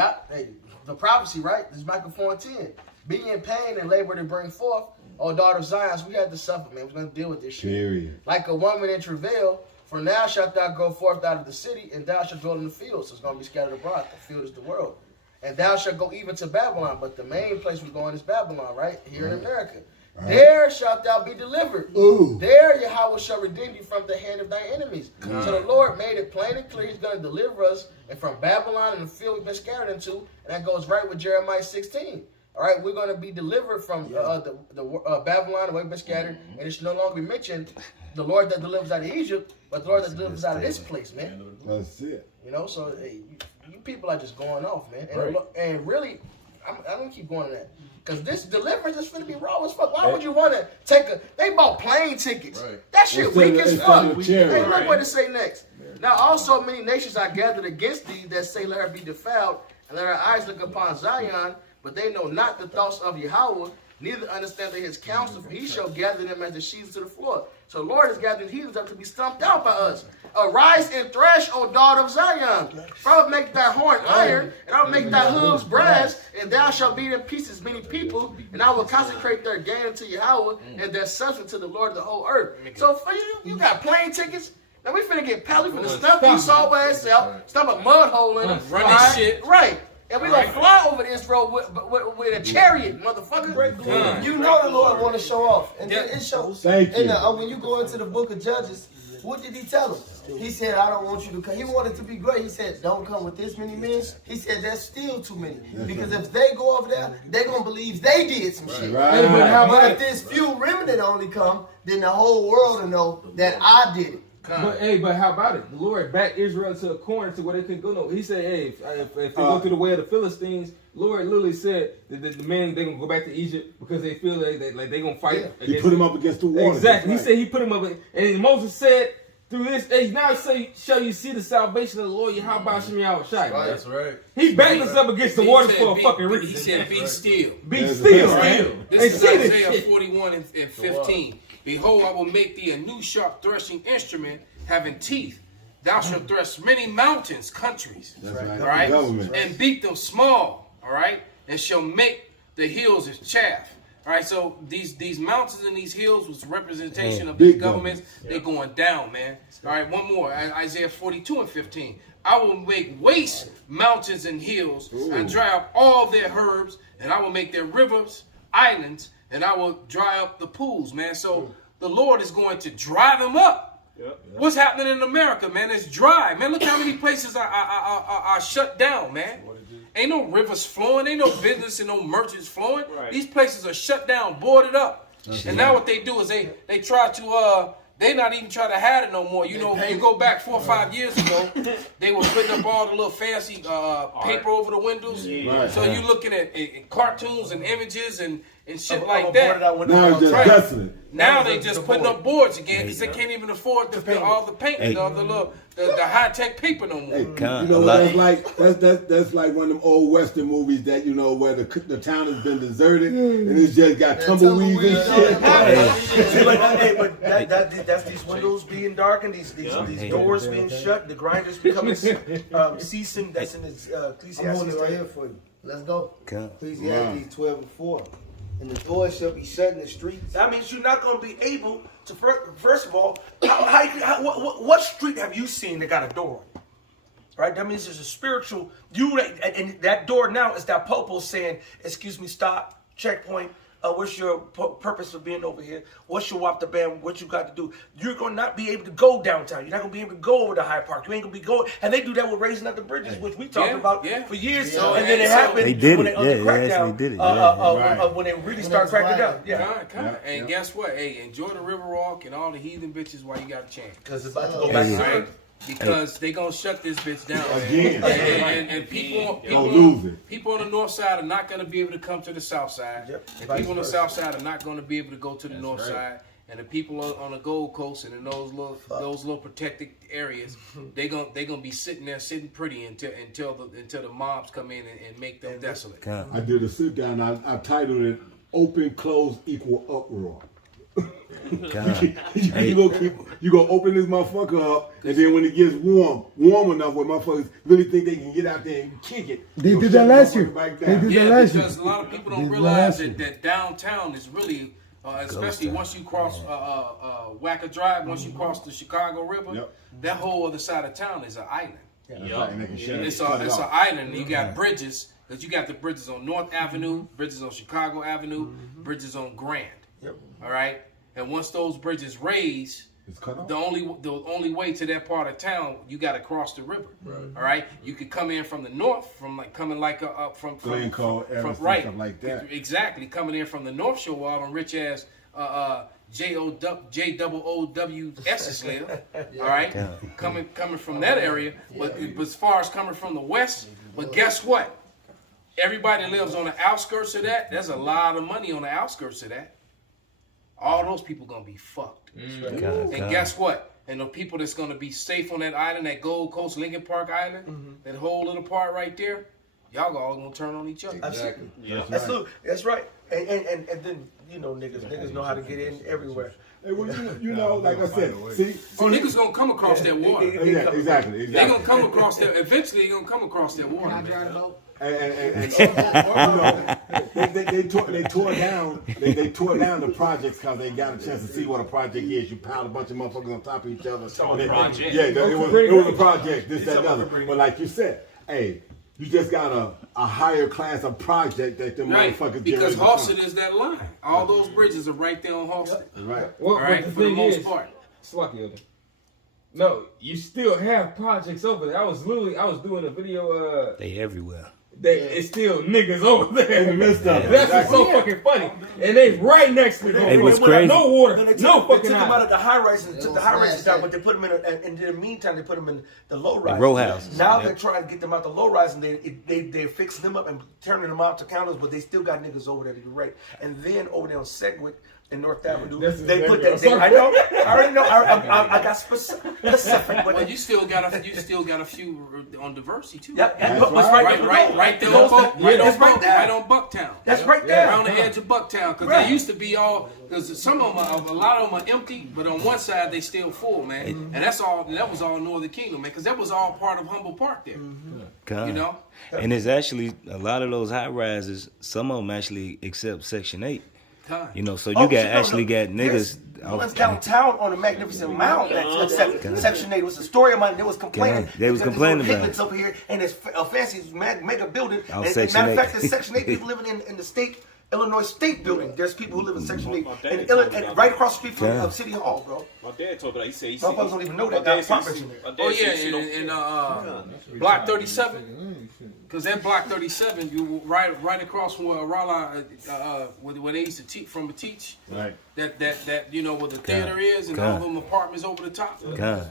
the prophecy, right? This is Micah 4:10. Be in pain and labor to bring forth, O daughter of Zion. So we had to suffer, man. We're gonna deal with this shit. Period. Like a woman in travail. For now shalt thou go forth out of the city, and thou shalt dwell in the field. So it's going to be scattered abroad. The field is the world. And thou shalt go even to Babylon. But the main place we're going is Babylon, right? Here in America. Right. There shalt thou be delivered. Ooh. There Yahweh shall redeem you from the hand of thy enemies. So the Lord made it plain and clear. He's going to deliver us and from Babylon and the field we've been scattered into. And that goes right with Jeremiah 16. All right, we're going to be delivered from the Babylon, the way been scattered, and it should no longer be mentioned the Lord that delivers out of Egypt, but the Lord that delivers out of this place, man. That's it. You know, so hey, you people are just going off, man. And, Right. and really, I'm going to keep going to that. Because this deliverance is going to be raw as fuck. Why would you want to take they bought plane tickets. Right. That shit Instead weak of- as instead fuck. of charity. Hey, look what it say next. Now also many nations are gathered against thee that say, let her be defiled, and let her eyes look upon Zion, but they know not the thoughts of Yahweh, neither understand they his counsel, for he shall gather them as the sheaves to the floor. So the Lord is gathering heathens up to be stomped out by us. Arise and thresh, O daughter of Zion. For I will make thy horn iron, and I will make thy hooves brass, and thou shalt beat in pieces many people, and I will consecrate their gain unto Yahweh, and their substance to the Lord of the whole earth. So for you got plane tickets. Now we finna get Pally finna stump Esau by itself, stump a mud hole in him. Run this shit. Right. And we gonna fly over Israel with a chariot, motherfucker. You know the Lord want to show off, and then it shows. Thank you. And when you go into the book of Judges, what did he tell him? He said, I don't want you to come. He wanted to be great. He said, don't come with this many men. He said, that's still too many. Because if they go over there, they're going to believe they did some shit. Right. But if this few remnant only come, then the whole world will know that I did it. But how about it? The Lord backed Israel to a corner to where they couldn't go no. He said, hey, if they go through the way of the Philistines, Lord literally said that the men they gonna go back to Egypt because they feel like they gonna fight. He put him up against the wall. Exactly. He said he put him up, and Moses said through this, hey, now shall you see the salvation of the Lord? How about Shem Yahushai? That's right. He backed us up against the water for a fucking reason. He said, "Be still." Be still, Right? man. This is Isaiah 41 and 15. Behold, I will make thee a new sharp threshing instrument, having teeth. Thou shalt thresh many mountains, countries, right? And beat them small, all right? And shall make the hills as chaff. All right, so these mountains and these hills was representation of these governments. They're going down, man. All right, one more. Isaiah 42 and 15. I will make waste mountains and hills and dry up all their herbs, and I will make their rivers islands, and I will dry up the pools, man. So the Lord is going to dry them up. What's happening in America, man? It's dry, man. Look how many places are shut down, man. Ain't no rivers flowing, ain't no business and no merchants flowing. These places are shut down, boarded up. And now what they do is they try to they not even try to hide it no more. You know, you go back 4 or 5 years ago, they were putting up all the little fancy paper over the windows. So you looking at cartoons and images and shit like that. Now it's just desolate. Now they just putting up boards again because they can't even afford all the paint, the high tech paper no more. You know what that's like? That's like one of them old Western movies that where the town has been deserted and it's just got tumbleweeds and shit. But that's these windows being darkened, these doors being shut, the grinders becoming ceasing. That's in his Ecclesiastes. I'm holding it right here for you. Let's go. Ecclesiastes 12 and 4. And the doors shall be shut in the streets. That means you're not going to be able to. First of all, what street have you seen that got a door on it? Right? That means there's a spiritual. And that door now is that popo saying, "Excuse me, stop, checkpoint. What's your purpose of being over here? What's your wap the band? What you got to do?" You're going to not be able to go downtown. You're not going to be able to go over to Hyde Park. You ain't going to be going. And they do that with raising up the bridges, which we talked about for years. Yeah. And then it happened They did when it. they They actually did it. when they really start cracking down. And guess what? Hey, enjoy the Riverwalk and all the heathen bitches while you got a chance. Because it's about to go back to right? Because they gonna shut this bitch down Again. and people on the north side are not gonna be able to come to the south side, and people on the south side are not gonna be able to go to the north side. And the people on the Gold Coast and in those little protected areas, they gonna be sitting there sitting pretty until the mobs come in and make them desolate. I did a sit down. I titled it "Open, Close Equal Uproar." You gonna open this motherfucker up, and then when it gets warm enough where motherfuckers really think they can get out there and kick it. They did that last year. Because a lot of people don't realize that downtown is really, especially once you cross Wacker Drive, once you cross the Chicago River, that whole other side of town is an island. It's an island. You got bridges, because you got the bridges on North Avenue, bridges on Chicago Avenue, bridges on Grand. All right? And once those bridges raise, It's cut off. The only way to that part of town, you got to cross the river. Right. All right, you could come in from the north, up from Glencoe, Everest, right, stuff like that. Exactly, coming in from the North Shore, all them rich ass JOOWS live. All right, coming from that area, but as far as coming from the west, but guess what? Everybody lives on the outskirts of that. There's a lot of money on the outskirts of that. All those people gonna be fucked. And guess what? And the people that's gonna be safe on that island, that Gold Coast, Lincoln Park Island, that whole little part right there, y'all all gonna turn on each other. Exactly. Yeah. That's right. And then niggas know how to get in everywhere. Hey, well, you know, like I said, see, niggas gonna come across that water. Yeah, exactly. They gonna come across that. Eventually, they gonna come across that water. And they tore down the projects because they got a chance to see what a project is. You piled a bunch of motherfuckers on top of each other. Project. Yeah, it was a project. This, that, and other. But like you said, hey, you just got a higher class of project that the motherfuckers. Because Halsted is that line. All those bridges are right there on Halsted. Right. Well, All right, but for the most part. No, you still have projects over there. I was doing a video. They everywhere. It's still niggas over there in the midst of it. That's what's so fucking funny. And they right next to It was crazy. No water, They no took fucking them out eye. of the high rises, took the high rises down, but they put them in. In the meantime, they put them in the low rises. row houses. Now they're trying to get them out the low rise, and they fix them up and turning them out to counters, but they still got niggas over there to the right. And then over there on Segwick in North Avenue, they put that. I know. I already know. I got specific. But Well, you still got a few on diversity too. Yeah, That's right there, right on Bucktown. That's right there. Right on the edge of Bucktown, because they used to be all. Because some of them, a lot of them are empty, but on one side they still full, man. And that's all. That was all Northern Kingdom, man, because that was all part of Humboldt Park there. You know. And it's actually a lot of those high rises. Some of them actually accept Section 8. You know, so you got niggas. One's downtown on the Magnificent Mound that Section 8 was a story of mine. They was complaining. They was complaining about it. Over here, and it's a fancy mega building. Oh, And Section matter of 8. fact, there's Section 8 people living in the state, Illinois State Building. There's people who live in Section 8, and right across the street from City Hall, bro. My dad told me that. He said, Motherfuckers don't even know that. Got apartments in there. Oh yeah, in Block 37. Because that Block 37, you right across from where Raleigh, where they used to teach teach. Right. That you know where the theater is and all them apartments over the top.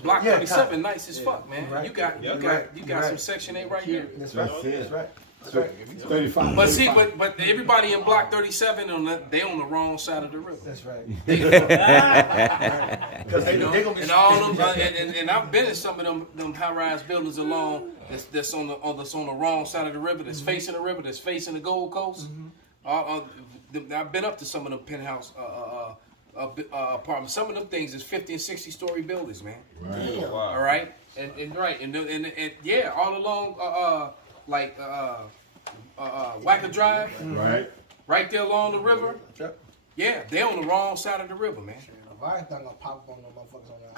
Block 37, nice as fuck, man. Right. You got some Section 8 right here. That's right. That's right. That's right. 35. But see, but everybody in Block 37 they on the wrong side of the river. That's right. Because they gonna be and all them and I've been in some of them high-rise buildings along that's on the wrong side of the river, that's facing the river, that's facing the Gold Coast. I've been up to some of them penthouse apartments. Some of them things is 50 and 60 story buildings, man. Right. All right, and yeah, all along Wacker Drive, right there along the river. Yeah, they on the wrong side of the river, man. Leviathan gonna pop up on them motherfuckers on that.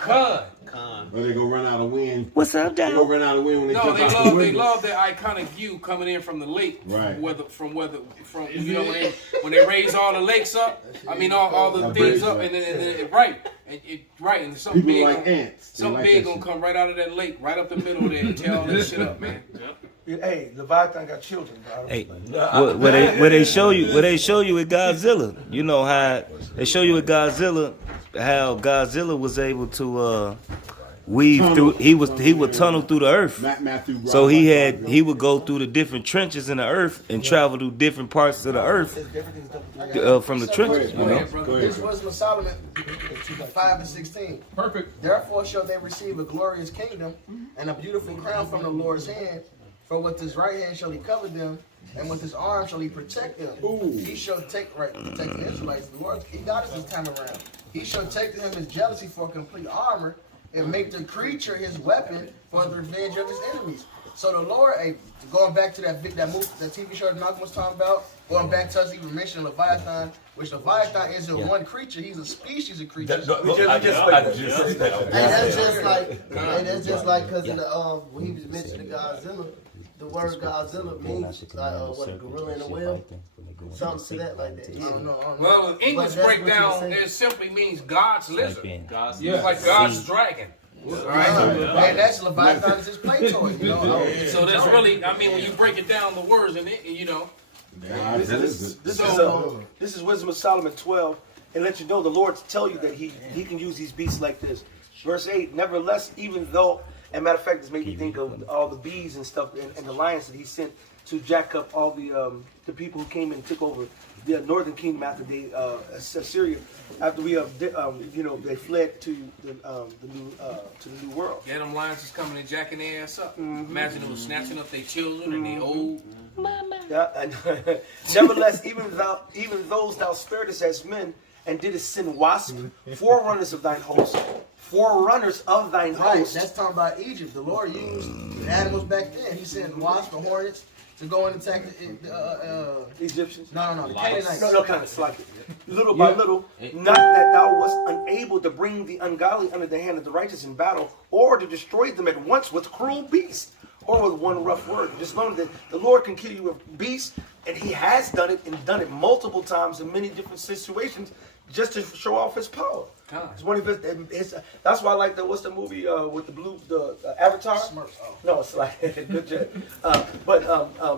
Con. Or they gonna run out of wind. What's up, They Down? gonna run out of wind when they jump out the they window. love that iconic view coming in from the lake. Right. From you know when they raise all the lakes up. I mean all the things up and then and something People big. like ants. They Something like big that gonna shit. come right out of that lake, right up the middle there, and tear all that shit up, man. Hey, Leviathan got children, bro. Hey, where they show you with Godzilla. You know how they show you with Godzilla how Godzilla was able to weave through. He would tunnel through the earth. So he would go through the different trenches in the earth and travel to different parts of the earth from the trenches. You know. This was Solomon 5:16. Perfect. Therefore shall they receive a glorious kingdom and a beautiful crown from the Lord's hand. For with his right hand shall he cover them, and with his arm shall he protect them. He shall protect the Israelites. The Lord, he got us this time around. He shall take to him his jealousy for complete armor, and make the creature his weapon for the revenge of his enemies. So the Lord, going back to that TV show that Malcolm was talking about, going back to us even mentioning Leviathan, which Leviathan isn't one creature, he's a species of creatures. That's just like because of the when he was mentioning Godzilla, the word Godzilla means what, a gorilla in a whale? Something to that like that. I don't know. Well, the English But that's what breakdown, you're saying. it simply means God's lizard. God's It's like God's dragon. All right. Hey, that's Leviathan is his play toy. You know? So there's really, I mean, when you break it down, the words in it, you know. This is Wisdom of Solomon 12, and let you know the Lord tell you that he can use these beasts like this. Verse 8, nevertheless, even though, and matter of fact, this made me think of all the bees and stuff and the lions that he sent to jack up all the people who came and took over the northern kingdom after they Assyria, after we they fled to the new world. Yeah, them lions is coming and jacking their ass up. Imagine them snatching up their children and their old. Yeah, and nevertheless, even those thou sparedest as men, and didst send wasp, forerunners of thine host, forerunners of thine Right, host. that's talking about Egypt. The Lord used the animals back then. He sent wasps and hornets to go and attack the Egyptians? No, the Canaanites. No, kind of slack it. Little by little, not that thou wast unable to bring the ungodly under the hand of the righteous in battle, or to destroy them at once with cruel beasts, or with one rough word. Just know that the Lord can kill you with beasts, and he has done it, and done it multiple times in many different situations, just to show off his power. It's one of his, that's why I like what's the movie with the Avatar? Smurfs. Oh. No, it's like good job. But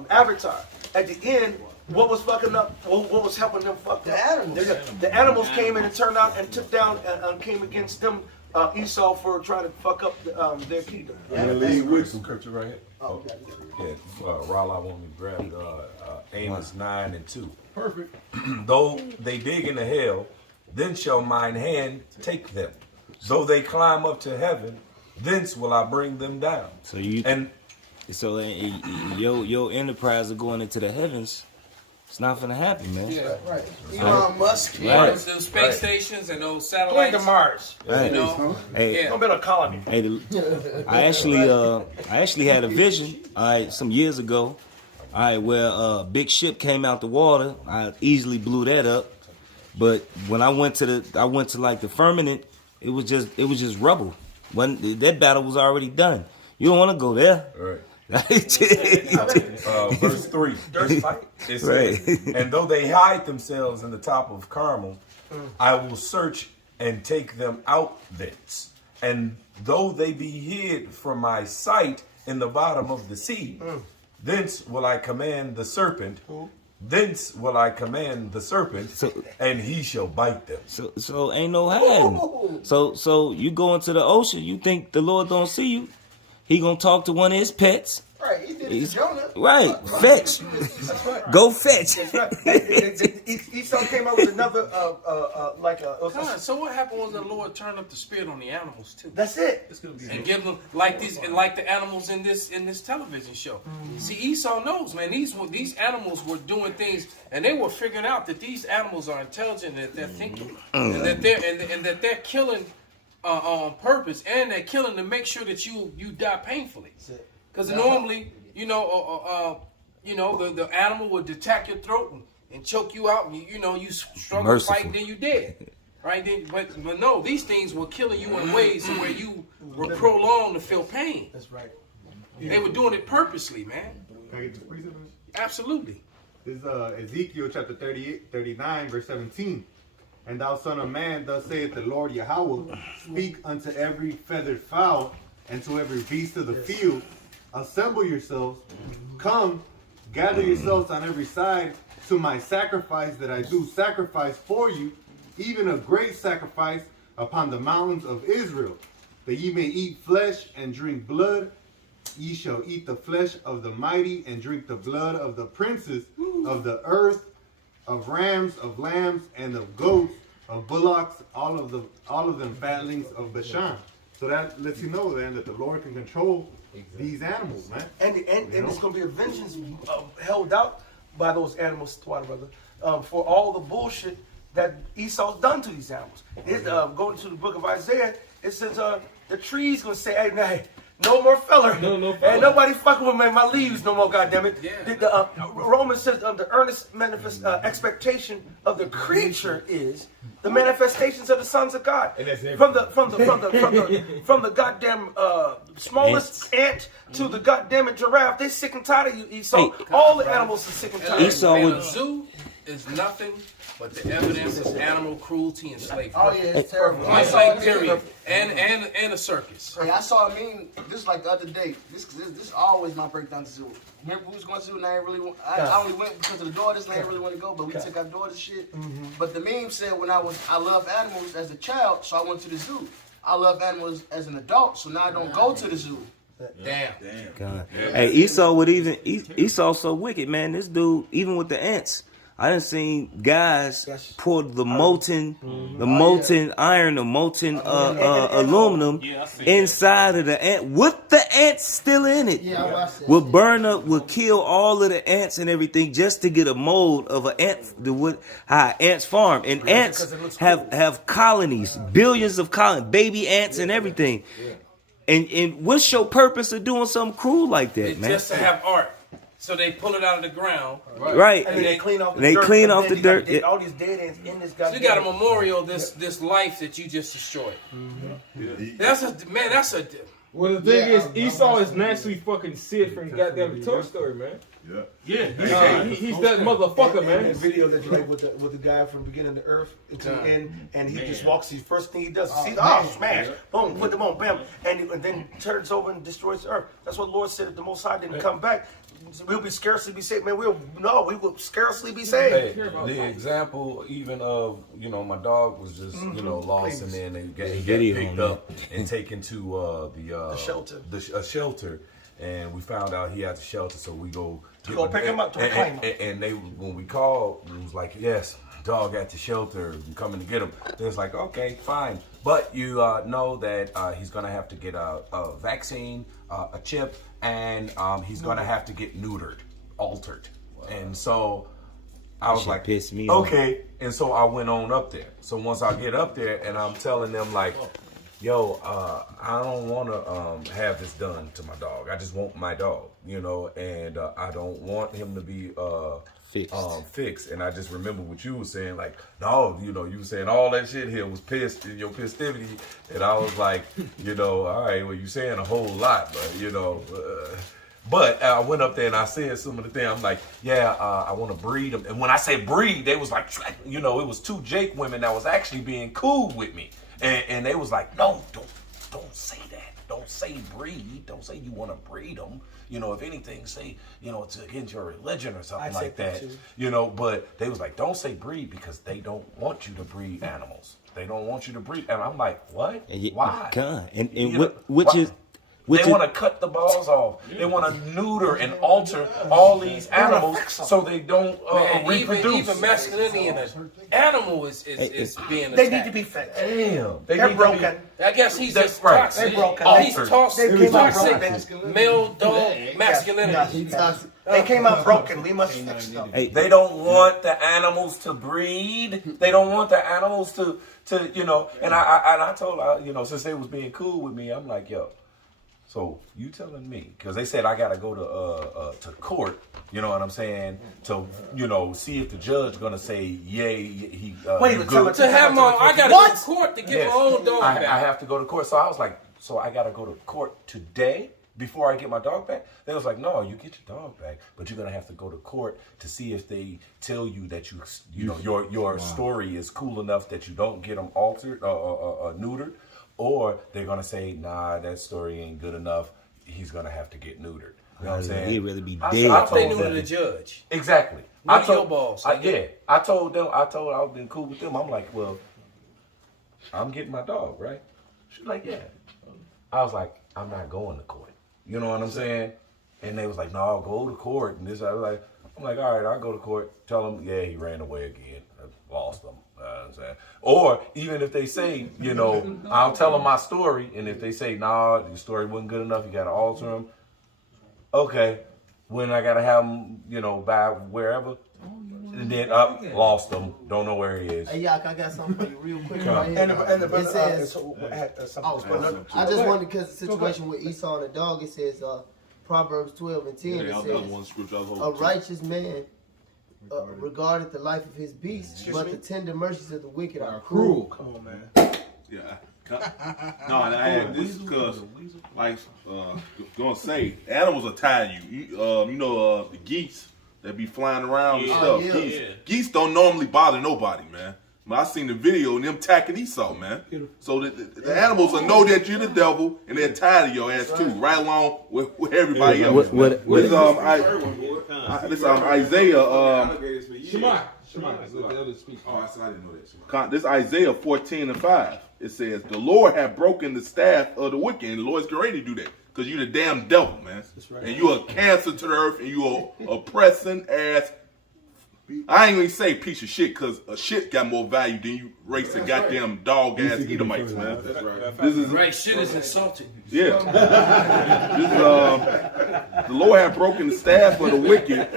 Avatar. At the end, what was fucking up? What was helping them fuck The up? animals. The animals came in and turned out and took down and came against them. Esau for trying to fuck up their kingdom. I'm gonna leave with some Scripture right here. Oh, Yeah, Raleigh want me to grab Amos 9:2. perfect. Though they dig into hell, then shall mine hand take them. Though they climb up to heaven, thence will I bring them down. So your enterprise of going into the heavens, it's not gonna happen, man. Yeah. right. Elon Musk. Right. Those space stations and those satellites. Going to Mars. Right. You know? Hey, Yeah. Don't build a colony. hey, I actually had a vision, all right, some years ago, all right, where a big ship came out the water. I easily blew that up, but when I went to like the firmament, it was just rubble. That battle was already done. You don't want to go there. Right. Right. Verse 3. Dirt fight. It says, and though they hide themselves in the top of Carmel, I will search and take them out thence. And though they be hid from my sight in the bottom of the sea, thence will I command the serpent. Thence will I command the serpent, and he shall bite them. So ain't no hiding. So you go into the ocean, you think the Lord don't see you. He gonna talk to one of his pets. Right, he did it to Jonah. Right, fetch. That's right. Go fetch. That's right. Esau came up with another So what happened when the Lord turned up the spirit on the animals too? That's it. And give them like the animals in this television show. See, Esau knows, man. These animals were doing things, and they were figuring out that these animals are intelligent, that they're thinking, and that they're killing on purpose, and they're killing to make sure that you die painfully. Because normally, the animal would attack your throat and choke you out, and you struggle, fight, and then you dead. Right? But no, these things were killing you in ways where you were prolonged to feel pain. That's right. They were doing it purposely, man. Can I get this precept? Absolutely. This is Ezekiel chapter 39, verse 17. And thou son of man, thus saith the Lord Yahweh, speak unto every feathered fowl and to every beast of the field, assemble yourselves, come, gather yourselves on every side to my sacrifice that I do sacrifice for you, even a great sacrifice upon the mountains of Israel, that ye may eat flesh and drink blood. Ye shall eat the flesh of the mighty and drink the blood of the princes of the earth, of rams, of lambs, and of goats, of bullocks, all of them fatlings of Bashan. So that lets you know then that the Lord can control these animals, man. And it's going to be a vengeance held out by those animals, brother, for all the bullshit that Esau's done to these animals. Going to the book of Isaiah, it says the tree's going to say, hey, No more feller. No feller. And nobody fucking with my leaves no more, goddammit. Yeah. Romans says the earnest expectation of the creature is the manifestations of the sons of God. And that's From the goddamn smallest ant to the goddamn giraffe, they sick and tired of you, Esau. All the animals are sick and tired. And a zoo is nothing but the evidence of animal cruelty and slavery. Oh yeah, it's terrible. Point blank, period. And a circus. Hey, I saw a meme. This like the other day. This is always my breakdown to zoo. Remember we was going to zoo and I ain't really want. I only went because of the daughters and I ain't really want to go. But we took our daughters shit. But the meme said when I love animals as a child, so I went to the zoo. I love animals as an adult, so now I don't go to the zoo. Damn. God. Hey, Esau so wicked, man. This dude, even with the ants, I done seen guys pour the molten iron, the molten aluminum inside of the ant with the ants still in it. Will burn up, will kill all of the ants and everything just to get a mold of an ant, how ants farm. And ants have colonies, billions of colonies, baby ants and everything. And what's your purpose of doing something cruel like that, man? Just to have art. So they pull it out of the ground. Right. And then they clean off the they dirt. clean off the dirt. All these dead ends in this So goddamn. you got a memorial of this life that you just destroyed. That's a man. That's a. Well, the thing is, Esau is naturally fucking Sid from goddamn Toy Story, man. Yeah. He's that motherfucker, man. That video that you like with the guy from beginning of the earth to the end, and he just walks. The first thing he does is smash, boom, put them on, bam, and then turns over and destroys the earth. That's what the Lord said. If the Most High didn't come back, we'll be scarcely be saved. Man, we will scarcely be saved. Hey, the example even of, my dog was just, lost, and then he got picked up and taken to the shelter. A shelter, and we found out he had the shelter, so we go pick him up, and they, when we called, it was like, yes, dog at the shelter, I'm coming to get him. They was like, okay, fine, but you know that he's gonna have to get a vaccine, a chip, and he's gonna have to get neutered, altered. And so I was like, pissed me okay. And so I went on up there. So once I get up there and I'm telling them like, yo, I don't want to have this done to my dog. I just want my dog, and I don't want him to be fixed. And I just remember what you were saying, like, no, you were saying all that shit here was pissed in your pistivity. And I was like, all right, well, you saying a whole lot, but, but I went up there and I said some of the things. I'm like, I want to breed them. And when I say breed, they was like, it was 2 Jake women that was actually being cool with me. And they was like, no, don't say that. Don't say breed. Don't say you want to breed them. If anything, say, it's against your religion or something like that. But they was like, don't say breed because they don't want you to breed animals. They don't want you to breed. And I'm like, what? Why? God. And They want to cut the balls off. They want to neuter and alter all these animals so they don't reproduce. Even masculinity in an animal is being attacked. They need to be fixed. Damn. They're broken. I guess he's just right. toxic. They're broken. He's toxic. Male dog masculinity. They came out broken. We must fix them. They don't want the animals to breed. They don't want the animals to And I told her, since they was being cool with me, I'm like, yo. So you telling me, because they said I got to go to court, you know what I'm saying, to, see if the judge going to say, yay, he good. To have my, I got to go to court to get my own dog back. I have to go to court. So I was like, so I got to go to court today before I get my dog back? They was like, no, you get your dog back, but you're going to have to go to court to see if they tell you that your story is cool enough that you don't get them altered or neutered. Or they're going to say, nah, that story ain't good enough. He's going to have to get neutered. You know what I'm saying? He'd rather be dead. They neuter the judge. Exactly. I told balls. I told them, I was been cool with them. I'm like, well, I'm getting my dog, right? She's like, yeah. I was like, I'm not going to court. You know what I'm saying? And they was like, no, I'll go to court. And this, I'm like, all right, I'll go to court. Tell him, yeah, he ran away again. I lost him. Or even if they say, I'll tell them my story, and if they say, nah, your story wasn't good enough, you got to alter them. Okay, when I got to have them, by wherever, And then up, lost him. Don't know where he is. Hey, Yak, I got something for you real quick Come. right here. And the brother, It says, I just wanted, because the situation with Esau and the dog, it says, Proverbs 12 and 10, Yeah, it that was one says, scripture I was a holding. righteous man regardeth the life of his beast, but the tender mercies of the wicked are cruel. Come on, man. Yeah. No, and I had this because, like, gonna say, animals are tired of you. The geese that be flying around and stuff. Geese don't normally bother nobody, man. But I seen the video and them attacking Esau, man. So the animals will know that you're the devil and they're tired of your ass too, right along with everybody else. This Isaiah. This Isaiah 14 and 5. It says, "The Lord hath broken the staff of the wicked," and the Lord's getting ready to do that because you the damn devil, man. And you a cancer to the earth, and you a oppressing ass. I ain't even say piece of shit because a shit got more value than you race the goddamn dog ass Edomites, man. That's right. This is right. Shit is insulting. Yeah. The Lord hath broken the staff of the wicked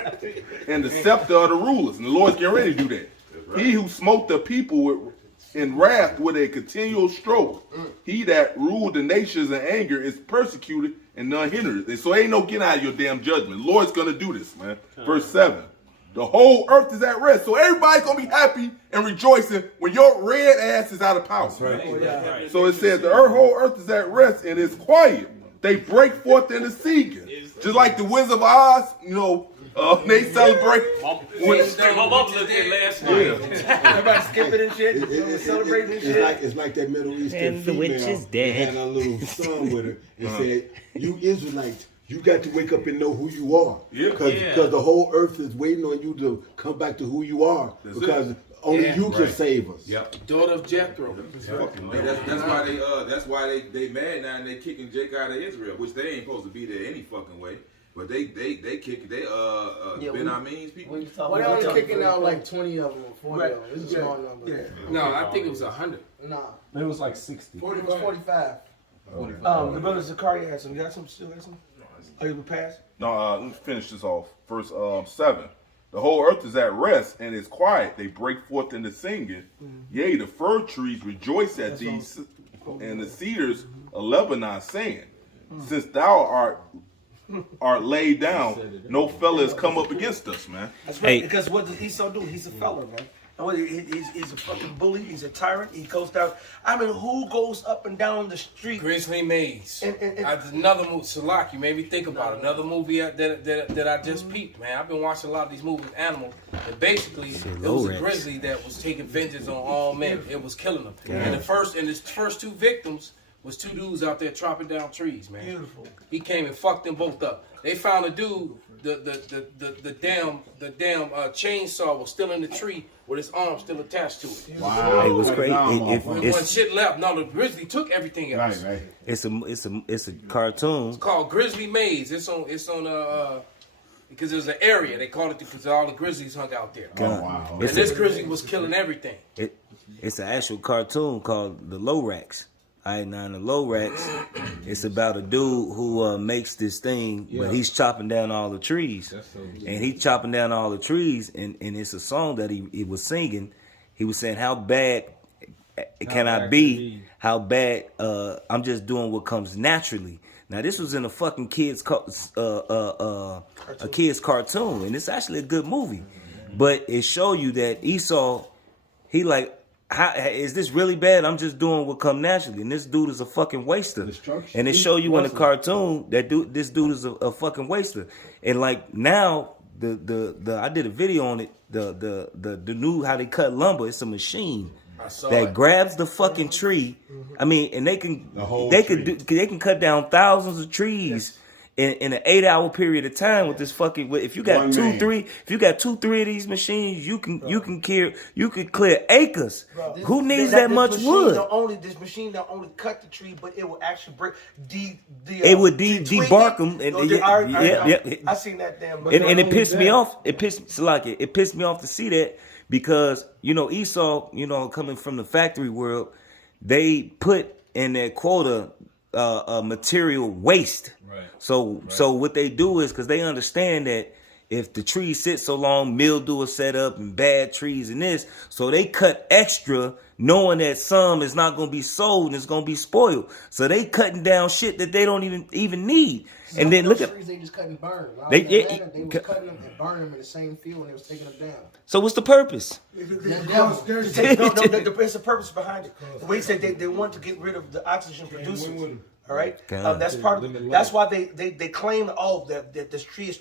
and the scepter of the rulers, and the Lord's getting ready to do that. He who smote the people in wrath with a continual stroke, he that ruled the nations in anger is persecuted and none hindered. And so ain't no getting out of your damn judgment. The Lord's gonna do this, man. Verse 7. The whole earth is at rest. So everybody's going to be happy and rejoicing when your red ass is out of power. Right. So it says the whole earth is at rest and it's quiet. They break forth in the singing. Just like the Wizard of Oz, they celebrate. My mom looked at last night. Everybody skipping and shit. Celebrating and shit. It's like that Middle Eastern And the female witch is dead. had a little son with her and said, "You Israelites, you got to wake up and know who you are. Because the whole earth is waiting on you to come back to who you are. Because only you can save us." Yep. Daughter of Jethro. That's why they mad now and they kicking Jake out of Israel, which they ain't supposed to be there any fucking way. But they kick Ben Amin's people. Well, they only kicking out like 20 of them or 40 of them. It's a small number. Yeah. No, I think it was 100. Nah. It was like 60. It was 45. The brother Zachariah had some. You got some? Still got some? Oh, you pass? No, let me finish this off. Verse 7. The whole earth is at rest and is quiet. They break forth into singing. Yea, the fir trees rejoice at these, and the cedars of Lebanon saying, "Since thou art laid down, no fella has come up against us, man." That's right. Because what does Esau do? He's a fella, man. He's a fucking bully. He's a tyrant. He goes down. I mean, who goes up and down the street? Grizzly Maze. Another movie. Salak, you made me think about another movie that I just peeped, man. I've been watching a lot of these movies, animals. And basically, it was a grizzly that was taking vengeance on all men. It was killing them. And his first two victims was two dudes out there chopping down trees, man. Beautiful. He came and fucked them both up. They found a dude. The damn chainsaw was still in the tree with his arm still attached to it. Wow, it was crazy. When shit left, no, the grizzly took everything else. Right. It's a cartoon. It's called Grizzly Maze. It's on because there's an area they call it because all the grizzlies hung out there. Wow. And this grizzly was killing everything. It's an actual cartoon called The Lorax. The Lorax. It's about a dude who makes this thing, but he's chopping down all the trees. And he's chopping down all the trees, and it's a song that he was singing. He was saying, "How bad can I be? How bad I'm just doing what comes naturally." Now this was in a fucking kid's cartoon, and it's actually a good movie. But it showed you that Esau, he like, how is this really bad? I'm just doing what come naturally, and this dude is a fucking waster. And it show you in the cartoon that this dude is a fucking waster. And like now, the I did a video on it. The new how they cut lumber. It's a machine that grabs the fucking tree. I mean, and they can cut down thousands of trees in an 8-hour period of time with this fucking. If you got two, three of these machines, you can clear acres. Bro, who needs that much wood? This machine not only cut the tree, but it will actually break it would debark them. I seen that damn. And it pissed me off. It pissed me off to see that because Esau, coming from the factory world, they put in their quota material waste. Right. So what they do is because they understand that if the trees sit so long, mildew will set up and bad trees and this. So they cut extra, knowing that some is not gonna be sold and it's gonna be spoiled. So they cutting down shit that they don't even need. Some and then of look those at trees they just cut and burn. They- They yeah, was cutting them and burning them in the same field when they was taking them down. so what's the purpose? There's a purpose behind it. The way he said they want to get rid of the oxygen producers. All right, that's part of. That's why they claim that this tree is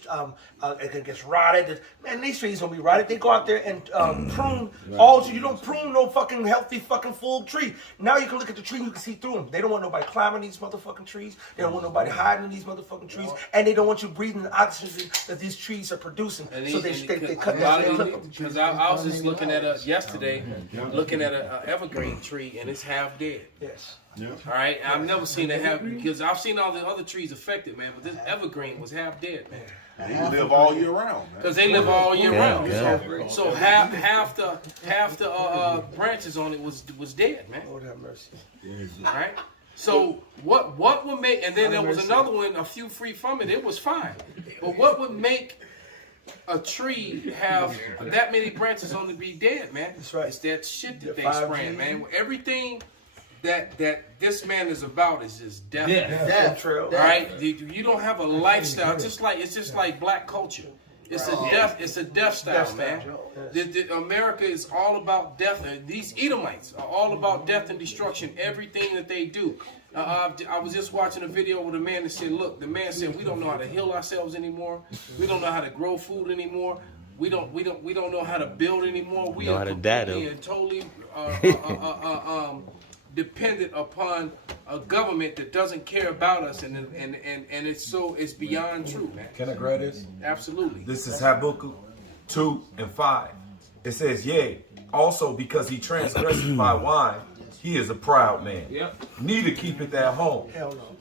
it gets rotted. Man, these trees gonna be rotted. They go out there and prune all. You don't prune no fucking healthy fucking full tree. Now you can look at the tree and you can see through them. They don't want nobody climbing these motherfucking trees. They don't want nobody hiding in these motherfucking trees, and they don't want you breathing the oxygen that these trees are producing. So they cut that. Because I was just looking at yesterday, looking at an evergreen tree, and it's half dead. Yes. Yeah. All right, I've never seen it happen because I've seen all the other trees affected, man. But this evergreen was half dead, man. They live all year round, man. Because they live all year round. Yeah. So half the branches on it was dead, man. Lord have mercy. All right. So what would make? And then there was another one, a few free from it. It was fine. But what would make a tree have that many branches on it be dead, man? That's right. It's that shit that they spraying, man. Everything that this man is about is just death. Death. All right, you don't have a lifestyle. It's just like black culture. It's a death style, man. America is all about death, and these Edomites are all about death and destruction. Everything that they do. I was just watching a video with a man that said, "Look, the man said we don't know how to heal ourselves anymore. We don't know how to grow food anymore. We don't know how to build anymore. We are completely and totally dependent upon a government that doesn't care about us, and it's beyond true, man." Can I grab this? Absolutely. This is Habakkuk 2:5. It says, "Yea, also because he transgressed by wine, he is a proud man. Yep. Neither keepeth at home,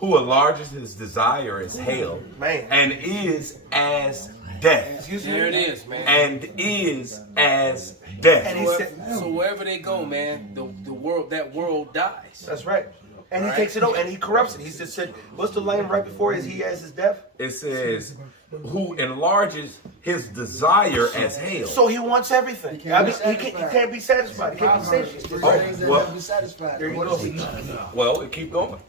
who enlarges his desire as hell, and is as death." There it is, man. And is as death. And he said, so wherever they go, man, the world dies. That's right. And he takes it over and he corrupts it. He just said, what's the line right before he has his death? It says, who enlarges his desire as hell. So he wants everything. He can't be satisfied. He can't be satisfied. There you go. Well, it keep going.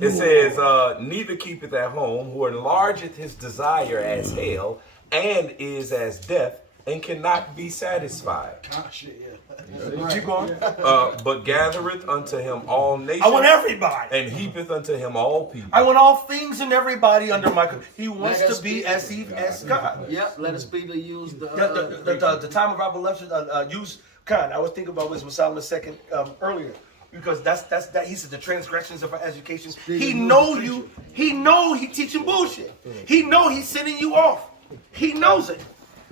It says, neither keepeth at home, who enlargeth his desire as hell, and is as death, and cannot be satisfied. Keep going. But gathereth unto him all nations. I want everybody. And heapeth unto him all people. I want all things and everybody under my control. He wants to be as God. Yep. Let us speedily use the time of revelation. Use kind. I was thinking about Wisdom of Solomon second earlier. Because that's he said the transgressions of our education. He know you. He know he teaching bullshit. He know he's sending you off. He knows it.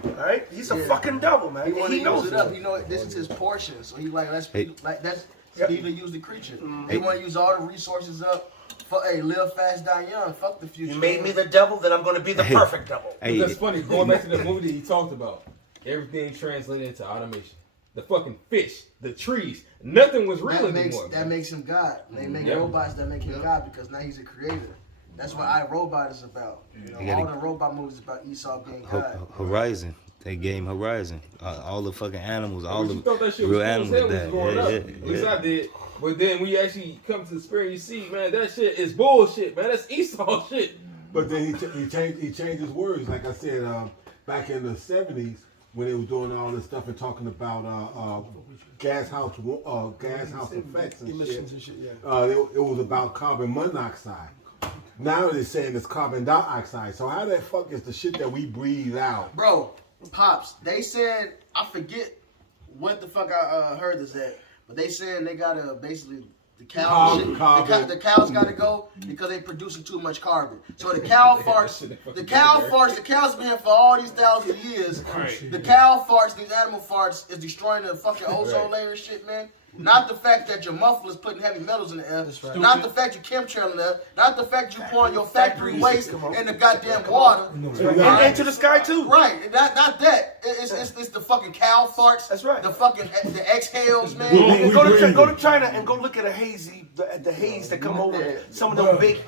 All right, he's a fucking devil, man. He knows it up. You know, this is his portion. So he that's speedily use the creature. He want to use all the resources up. Live fast, die young. Fuck the future. You made me the devil, then I'm going to be the perfect devil. That's funny. Going back to the movie that he talked about, everything translated into automation. The fucking fish, the trees, nothing was real anymore. That makes him God. They make robots that make him God because now he's a creator. That's what iRobot is about. You know, all the robot movies about Esau being God. Horizon. They gave him Horizon. All the fucking animals, all the that shit real animals died. At least I did. But then when you actually come to the spirit, you see, man, that shit is bullshit, man. That's Esau shit. But then he changed his words. Like I said, back in the 70s, when they was doing all this stuff and talking about gas house effects and shit. It was about carbon monoxide. Now they're saying it's carbon dioxide. So how the fuck is the shit that we breathe out? Bro, Pops, they said, I forget what the fuck I heard this at, but they said they gotta basically the cows gotta go because they producing too much carbon. So the cow farts, the cows been here for all these thousands of years. The cow farts, these animal farts is destroying the fucking ozone layer and shit, man. Not the fact that your muffler's putting heavy metals in the air. That's right. Not the fact you chemtrailing there. Not the fact you pouring your factory waste in the goddamn water. And into the sky too. Right. Not that. It's the fucking cow farts. That's right. The fucking the exhales, man. Go to China and go look at the haze that come over some of those big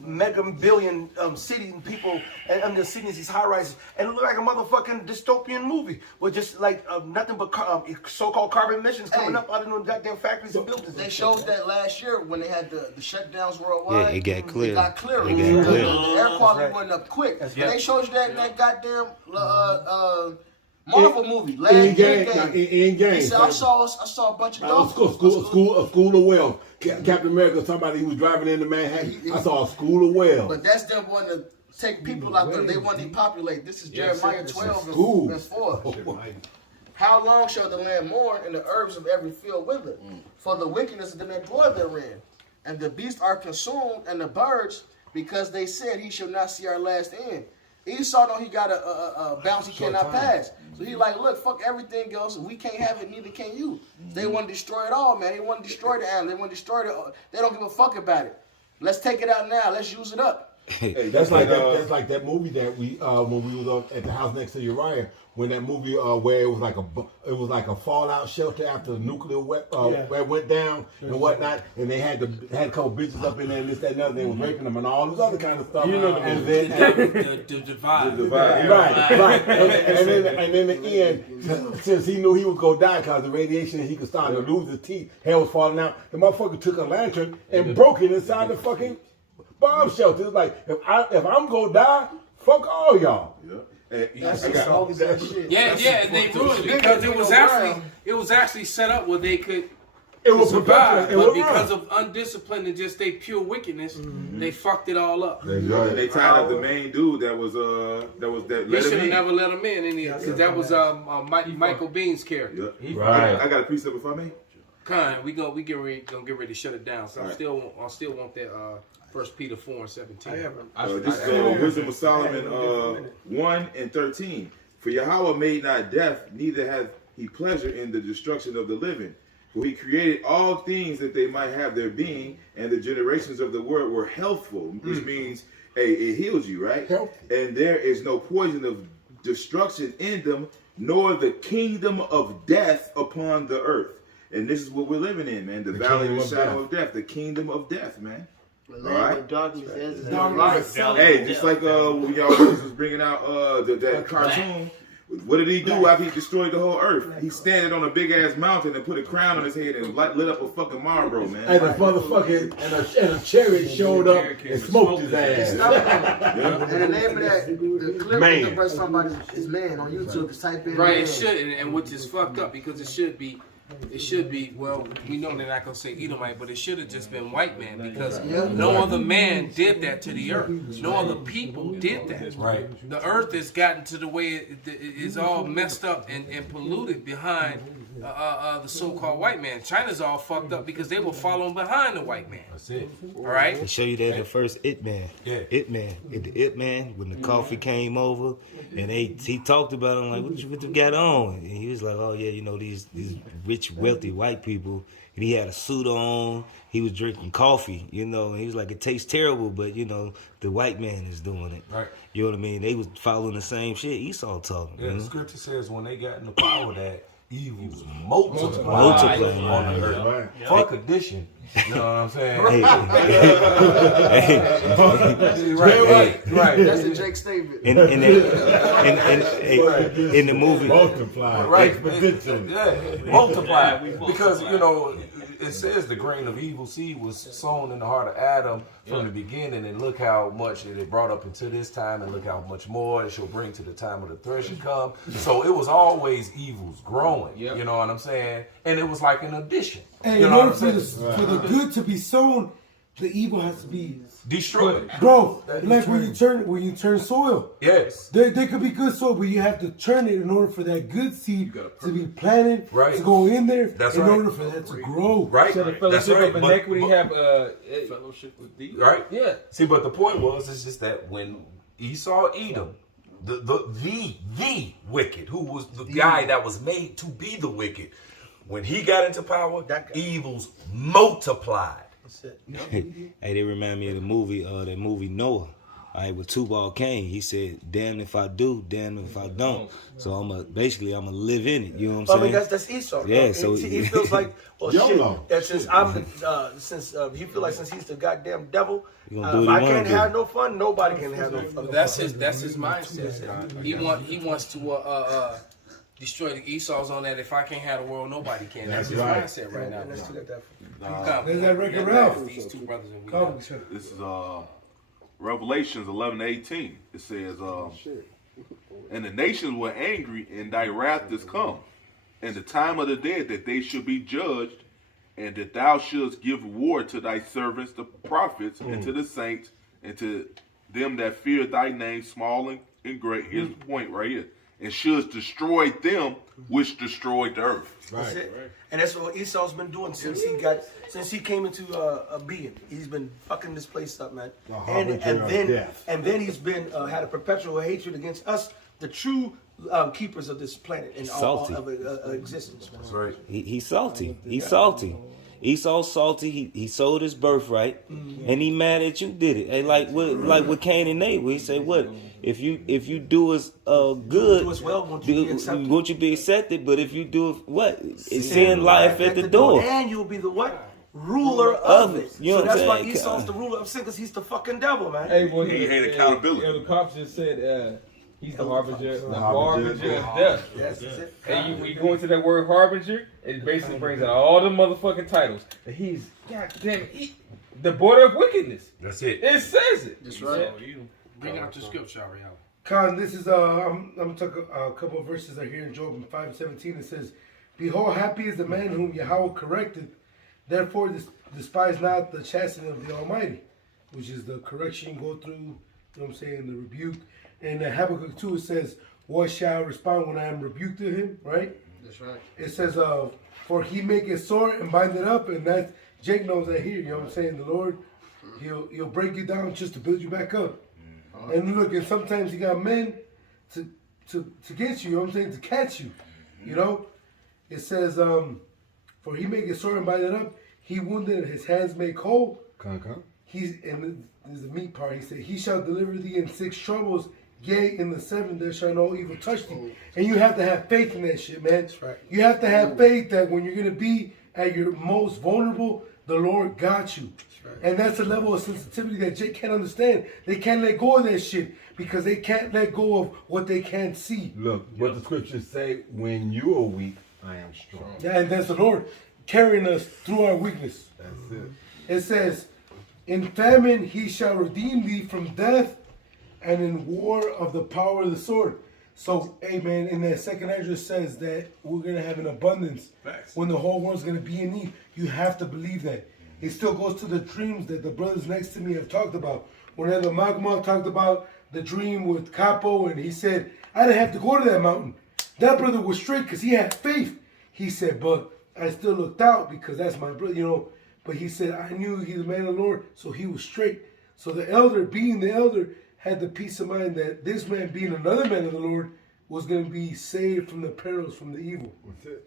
mega billion cities and people and the cities, these high rises, and it look like a motherfucking dystopian movie with just like nothing but so-called carbon emissions coming up out of those goddamn factories and buildings. They showed that last year when they had the shutdowns worldwide. Yeah, it got clear. It got clearer. It got clear. The air quality went up quick. And they showed you that in that goddamn Marvel movie last year. He said, I saw a bunch of dolphins. A school of whales. Captain America, somebody who was driving into Manhattan. I saw a school of whales. But that's them wanting to take people out there. They want to depopulate. This is Jeremiah 12 and 4. How long shall the land mourn and the herbs of every field wither? For the wickedness of them that dwell therein. And the beasts are consumed and the birds, because they said he shall not see our last end. Esau know he got a bounce he cannot pass. So he like, look, fuck everything else. We can't have it, neither can you. They want to destroy it all, man. They want to destroy the animal. They want to destroy the. They don't give a fuck about it. Let's take it out now. Let's use it up. Hey, that's like that movie that we when we was at the house next to Uriah, when that movie where it was like a fallout shelter after the nuclear went down and whatnot, and they had a couple bitches up in there and this, that, and other. They was raping them and all this other kind of stuff. You know, and then the divide. Right. And then in the end, since he knew he was gonna die because of radiation, he could start to lose his teeth. Hair was falling out. The motherfucker took a lantern and broke it inside the fucking bomb shelter. It's like, if I'm gonna die, fuck all y'all. And they ruined it because it was actually set up where they could survive, but because of undisciplined and just they pure wickedness, they fucked it all up. They tied up the main dude that was that. They should have never let him in because that was Michael Bean's character. Right. I got a precept if I may. We gonna get ready to shut it down. So I still want that 1 Peter 4:17. This is Wisdom of Solomon 1:13. For Yahweh made not death, neither hath he pleasure in the destruction of the living. For he created all things that they might have their being, and the generations of the world were healthful, which means it heals you, right? And there is no poison of destruction in them, nor the kingdom of death upon the earth. And this is what we're living in, man. The valley of the shadow of death, the kingdom of death, man. All right. Hey, just like when y'all was bringing out that cartoon. What did he do after he destroyed the whole earth? He standing on a big ass mountain and put a crown on his head and lit up a fucking Marlboro, man. And a motherfucking and a chariot showed up and smoked his ass. And the name of the clip that the somebody is man on YouTube. Just type in right. It should, and which is fucked up because it should be. Well, we know they're not going to say Edomite, but it should have just been white man because no other man did that to the earth. No other people did that. Right. The earth has gotten to the way it is all messed up and polluted behind the so-called white man. China's all fucked up because they were following behind the white man. That's it. All right? They show you that in the first It Man. Yeah. It Man. In the It Man, when the coffee came over, and he talked about him like, what you got on? And he was like, oh yeah, you know, these rich, wealthy white people. And he had a suit on. He was drinking coffee, you know, and he was like, it tastes terrible, but you know, the white man is doing it. Right. You know what I mean? They was following the same shit Esau taught them. Yeah, the scripture says when they got in the power that evil's multiplied on the earth. Fuck addition. You know what I'm saying? Right. That's the Jake statement. In the movie. Multiply. Right. Multiply. Because, you know, it says the grain of evil seed was sown in the heart of Adam from the beginning, and look how much it brought up into this time, and look how much more it shall bring to the time of the threshing come. So it was always evils growing, you know what I'm saying? And it was like an addition. And you know in order for the good to be sown, the evil has to be destroyed. Growth. Like when you turn soil. Yes. There could be good soil, but you have to turn it in order for that good seed to be planted, to go in there, in order for that to grow. Right. So the fellowship of inequity have fellowship with thee. Right? Yeah. See, but the point was, just that when Esau, Edom, the wicked, who was the guy that was made to be the wicked, when he got into power, evils multiplied. That's it. Hey, they remind me of the movie, that movie Noah. All right, with Tubal Cain, he said, "Damn if I do, damn if I don't." So I'm gonna live in it. You know what I'm saying? I mean, that's Esau. Yeah. So he feels like, well, YOLO. shit. Since he feels like since he's the goddamn devil, You gonna do if what I you can't wanna have no fun, nobody can have no fun. That's his mindset. He wants to destroy the Esau's on that. If I can't have the world, nobody can. That's his mindset right now. Let's look at that. There's that record Ralph. These two brothers and we. This is Revelations 11:18. It says, and the nations were angry, and thy wrath is come, and the time of the dead that they should be judged, and that thou shouldst give reward to thy servants, the prophets, and to the saints, and to them that fear thy name, small and great. Here's the point right here. And shouldst destroy them which destroyed the earth. That's it. And that's what Esau's been doing since he came into being. He's been fucking this place up, man. And then he's been had a perpetual hatred against us, the true keepers of this planet and all of existence. Man. That's right. He's salty. He's salty. Esau's salty. He sold his birthright, and he mad at you did it. And like with Cain and Abel, he said, "What if you do us good? Do us well, won't you be accepted? But if you do what, sin life at the door, and you'll be the what? Ruler of it. You know so that's why saying? Esau's the ruler of sin, because he's the fucking devil, man. Hey, boy, He hate accountability. The Pops just said he's the harbinger of death. Yes, that's it. And you go into that word harbinger, it basically brings out all the motherfucking titles. That he's, God damn it, the border of wickedness. That's it. It says it. That's right. Bring out the scripture, Ariella. Con, this is I'm gonna talk a couple of verses right here in Job 5:17. It says, "Behold, happy is the man whom Yahweh corrected. Therefore, despise not the chastening of the Almighty," which is the correction you go through. You know what I'm saying? The rebuke. And Habakkuk 2, it says, "What shall I respond when I am rebuked to him?" Right? That's right. It says, "For he make it sore and bind it up," and that Jake knows that here. You know what I'm saying? The Lord, he'll break you down just to build you back up. And look, and sometimes he got men to get you. You know what I'm saying? To catch you. You know. It says, "For he make it sore and bind it up. He wounded, his hands make whole." He's, and this is the meat part. He said, "He shall deliver thee in 6 troubles. Yea, in the 7 there shall no evil touch thee." And you have to have faith in that shit, man. That's right. You have to have faith that when you're going to be at your most vulnerable, the Lord got you. That's right. And that's a level of sensitivity that Jake can't understand. They can't let go of that shit because they can't let go of what they can't see. Look, what the scriptures say, when you are weak, I am strong. Yeah, and that's the Lord carrying us through our weakness. That's it. It says, "In famine he shall redeem thee from death, and in war of the power of the sword." So, amen, in that second address says that we're going to have an abundance. Facts. When the whole world's going to be in need. You have to believe that. It still goes to the dreams that the brothers next to me have talked about. Whenever Magma talked about the dream with Capo, and he said, "I didn't have to go to that mountain." That brother was straight because he had faith. He said, "But I still looked out because that's my brother, you know." But he said, "I knew he's a man of the Lord," so he was straight. So the elder, being the elder, had the peace of mind that this man, being another man of the Lord, was going to be saved from the perils, from the evil. That's it.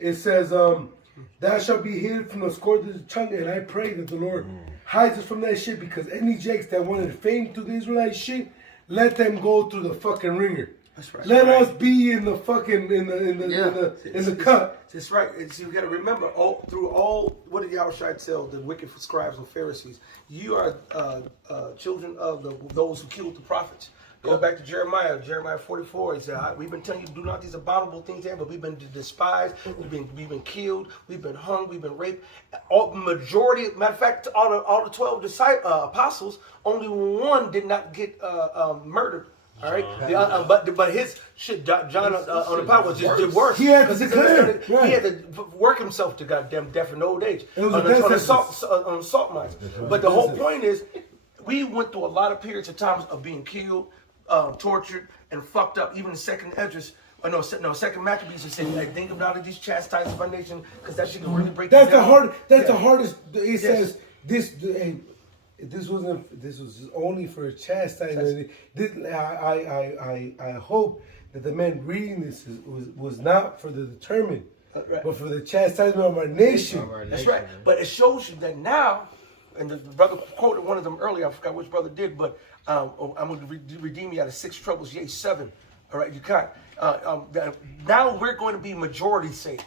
It says, "Thou shalt be hid from the scourge of the tongue," and I pray that the Lord hides us from that shit, because any jakes that wanted fame through the Israelite shit, let them go through the fucking ringer. That's right. Let us be in the fucking in the cut. That's right. See, we got to remember, through all, what did Yahushua tell the wicked scribes and Pharisees? You are children of those who killed the prophets. Go back to Jeremiah 44. He said, "We've been telling you to do not these abominable things there, but we've been despised, we've been killed, we've been hung, we've been raped." Matter of fact, all the 12 apostles, only one did not get murdered. All right, but his shit, John on the power was just worse. He had to declare. He had to work himself to goddamn death and old age on salt mines. But the whole point is, we went through a lot of periods of times of being killed, tortured, and fucked up. Even the second Esdras, second Maccabees, said, "Like, think about it, these chastisements of our nation, because that shit can really break." That's the hard. That's the hardest. He says this. This was only for chastisement. I hope that the men reading this was not for the determined. but for the chastisement of our nation. That's right. But it shows you that now, and the brother quoted one of them earlier, I forgot which brother did, but I'm going to redeem you out of 6 troubles, yea, 7. All right, you can't. Now we're going to be majority saved.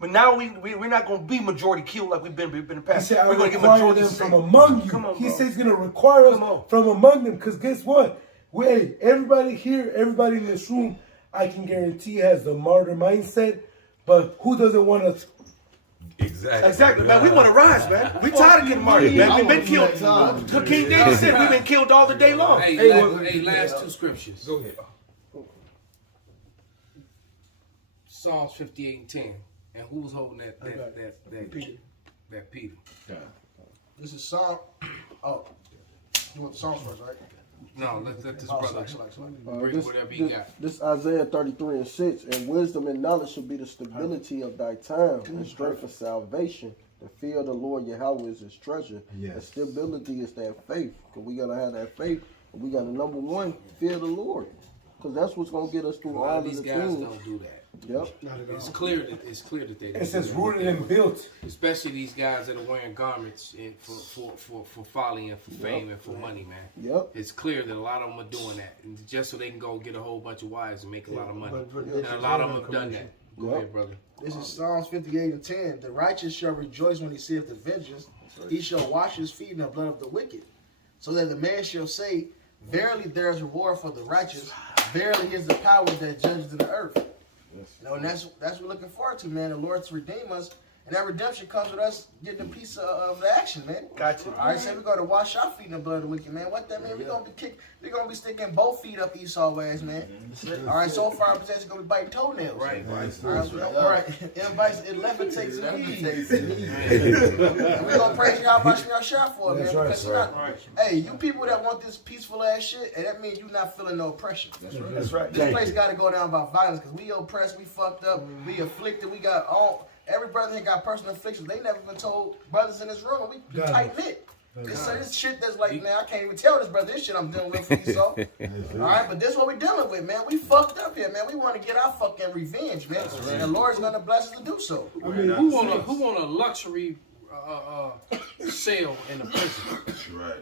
But now we're not going to be majority killed like we've been in the past. He said, we're going to get require majority them saved. from among you. Come on, he bro. says he's going to require us from among them. Because guess what? Everybody here, everybody in this room, I can guarantee has the martyr mindset. But who doesn't want to? Exactly, man. We want to rise, man. We tired of getting martyred, man. We've been killed. King David said we've been killed all the day long. Hey, last 2 scriptures. Go ahead. Psalms 58 and 10. And who was holding that Peter. That Peter. This is Psalm. Oh, you want the Psalms first, right? No, let this brother bring This, whatever he got. This Isaiah 33 and 6. And wisdom and knowledge shall be the stability of thy time, and strength for salvation. The fear of the Lord Yahweh is his treasure. Yes. The stability is that faith. Because we got to have that faith. And we got to, number one, fear the Lord. Because that's what's going to get us through all of the these things. guys don't do that. Yep. It's clear that they. It says rooted and built. Especially these guys that are wearing garments for folly and for fame and for money, man. Yep. It's clear that a lot of them are doing that just so they can go get a whole bunch of wives and make a lot of money. And a lot of them have done that. Go ahead, brother. This is Psalms 58 and 10. The righteous shall rejoice when he seeth the vengeance. He shall wash his feet in the blood of the wicked. So that the man shall say, verily there is reward for the righteous. Verily is the power that judges in the earth. You know, and that's what we're looking forward to, man. The Lord to redeem us. And that redemption comes with us getting a piece of the action, man. Gotcha. All right, so we're going to wash our feet in the blood of the wicked, man. What that mean? We're going to be sticking both feet up Esau ass, man. All right, so far our possession going to be biting toenails. Right. All right. It levitates and leaves. And we're going to praise you how much we are shot for, man. Because hey, you people that want this peaceful ass shit, and that means you're not feeling no oppression. That's right. This place got to go down by violence because we oppressed, we fucked up, we afflicted, we got all. Every brother here got personal afflictions. They never been told brothers in this room. We tight knit. This shit that's like, man, I can't even tell this brother this shit I'm dealing with for Esau. All right, but this is what we dealing with, man. We fucked up here, man. We want to get our fucking revenge, man. And the Lord's gonna bless us to do so. I mean, who want a luxury cell in the prison?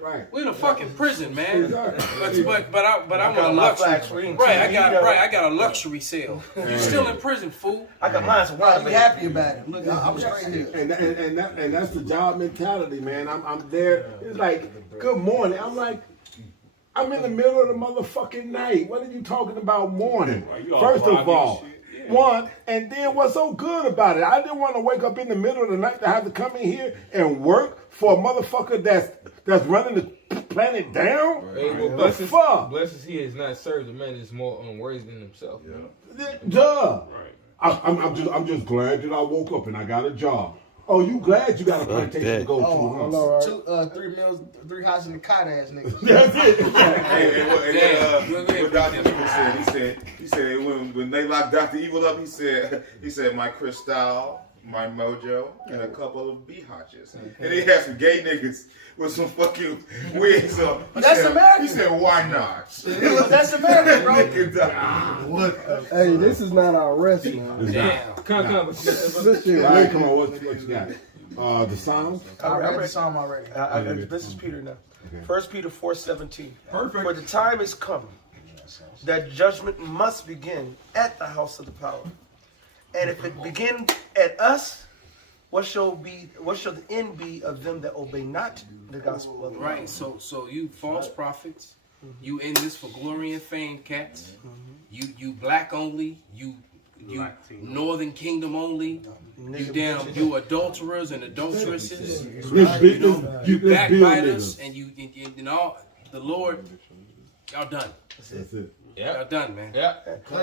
Right. We're in a fucking prison, man. But I want a luxury. Right, I got a luxury cell. You still in prison, fool? I got mine. So why you happy about it? Look, I'm straight here. And that's the job mentality, man. I'm there. It's like, good morning. I'm like, I'm in the middle of the motherfucking night. What are you talking about morning? First of all, one, and then what's so good about it? I didn't want to wake up in the middle of the night to have to come in here and work for a motherfucker that's running the planet down. Hey, well, blesses he has not served a man that's more unworthy than himself. Duh. Right. I'm just glad that I woke up and I got a job. Oh, you glad you got a plantation to go to? Huh? 3 meals, 3 houses in the cot ass niggas. That's it. What Dr. Evil said, he said when they locked Dr. Evil up, he said my Cristal, my Mojo, and a couple of B-hotches. And he had some gay niggas with some fucking wigs on. That's American. He said, why not? That's American, bro. Hey, this is not our rest, man. Damn. Come. All right, come on. What you got? The Psalms? I read the Psalm already. This is Peter now. 1 Peter 4:17. Perfect. For the time is come that judgment must begin at the house of the power. And if it begin at us, what shall the end be of them that obey not the gospel of the Lord? Right. So you false prophets, you in this for glory and fame, cats. You black only, you Northern Kingdom only. You adulterers and adulteresses. You backbiters and you all the Lord. Y'all done. That's it. Yeah, y'all done, man. Yeah.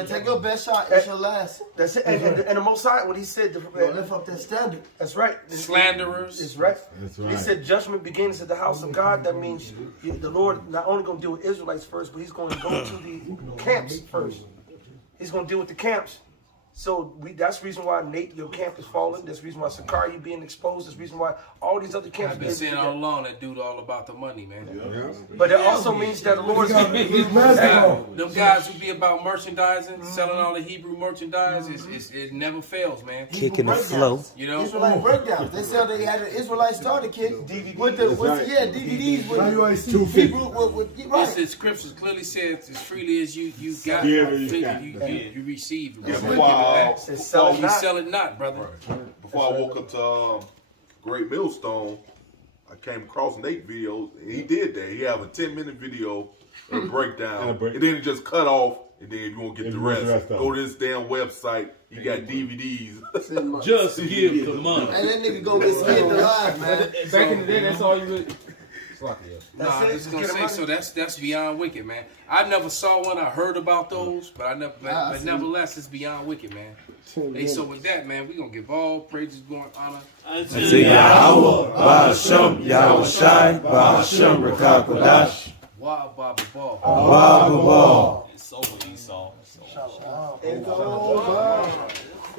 Take your best shot. It's your last. That's it. And the Most High, when He said, lift up that standard. That's right. Slanderers. That's right. That's right. He said judgment begins at the house of God. That means the Lord not only going to deal with Israelites first, but He's going to go to the camps first. He's going to deal with the camps. So that's the reason why Nate, your camp is falling. That's the reason why Sakari being exposed. That's the reason why all these other camps. I've been saying all along that dude all about the money, man. But that also means that the Lord is giving you them guys who be about merchandising, selling all the Hebrew merchandise, it never fails, man. Kicking the flow. You know? Israelite breakdowns. They sell. They had an Israelite starter kit DVDs. with DVDs with Hebrew with right. The scriptures clearly says as freely as you got, Yeah, you receive. Before sell it not, brother. Before I woke up to Great Millstone, I came across Nate videos. And he did that. He have a 10-minute video and breakdown, and then it just cut off. And then if you want to get the rest, go to this damn website. You got DVDs. Just give the money. And that nigga go get skinned alive, man. Back in the day, that's all you would. No, I was gonna say so. That's beyond wicked, man. I never saw one. I heard about those, but I never. But nevertheless, it's beyond wicked, man. Hey, so with that, man, we gonna give all praises, glory, honor. To Yahweh, Ba'ashem, Yahweh Shai, Ba'ashem, Rakakodash. Wa Baba Ball. Baba Ball. It's over, Esau. It's over.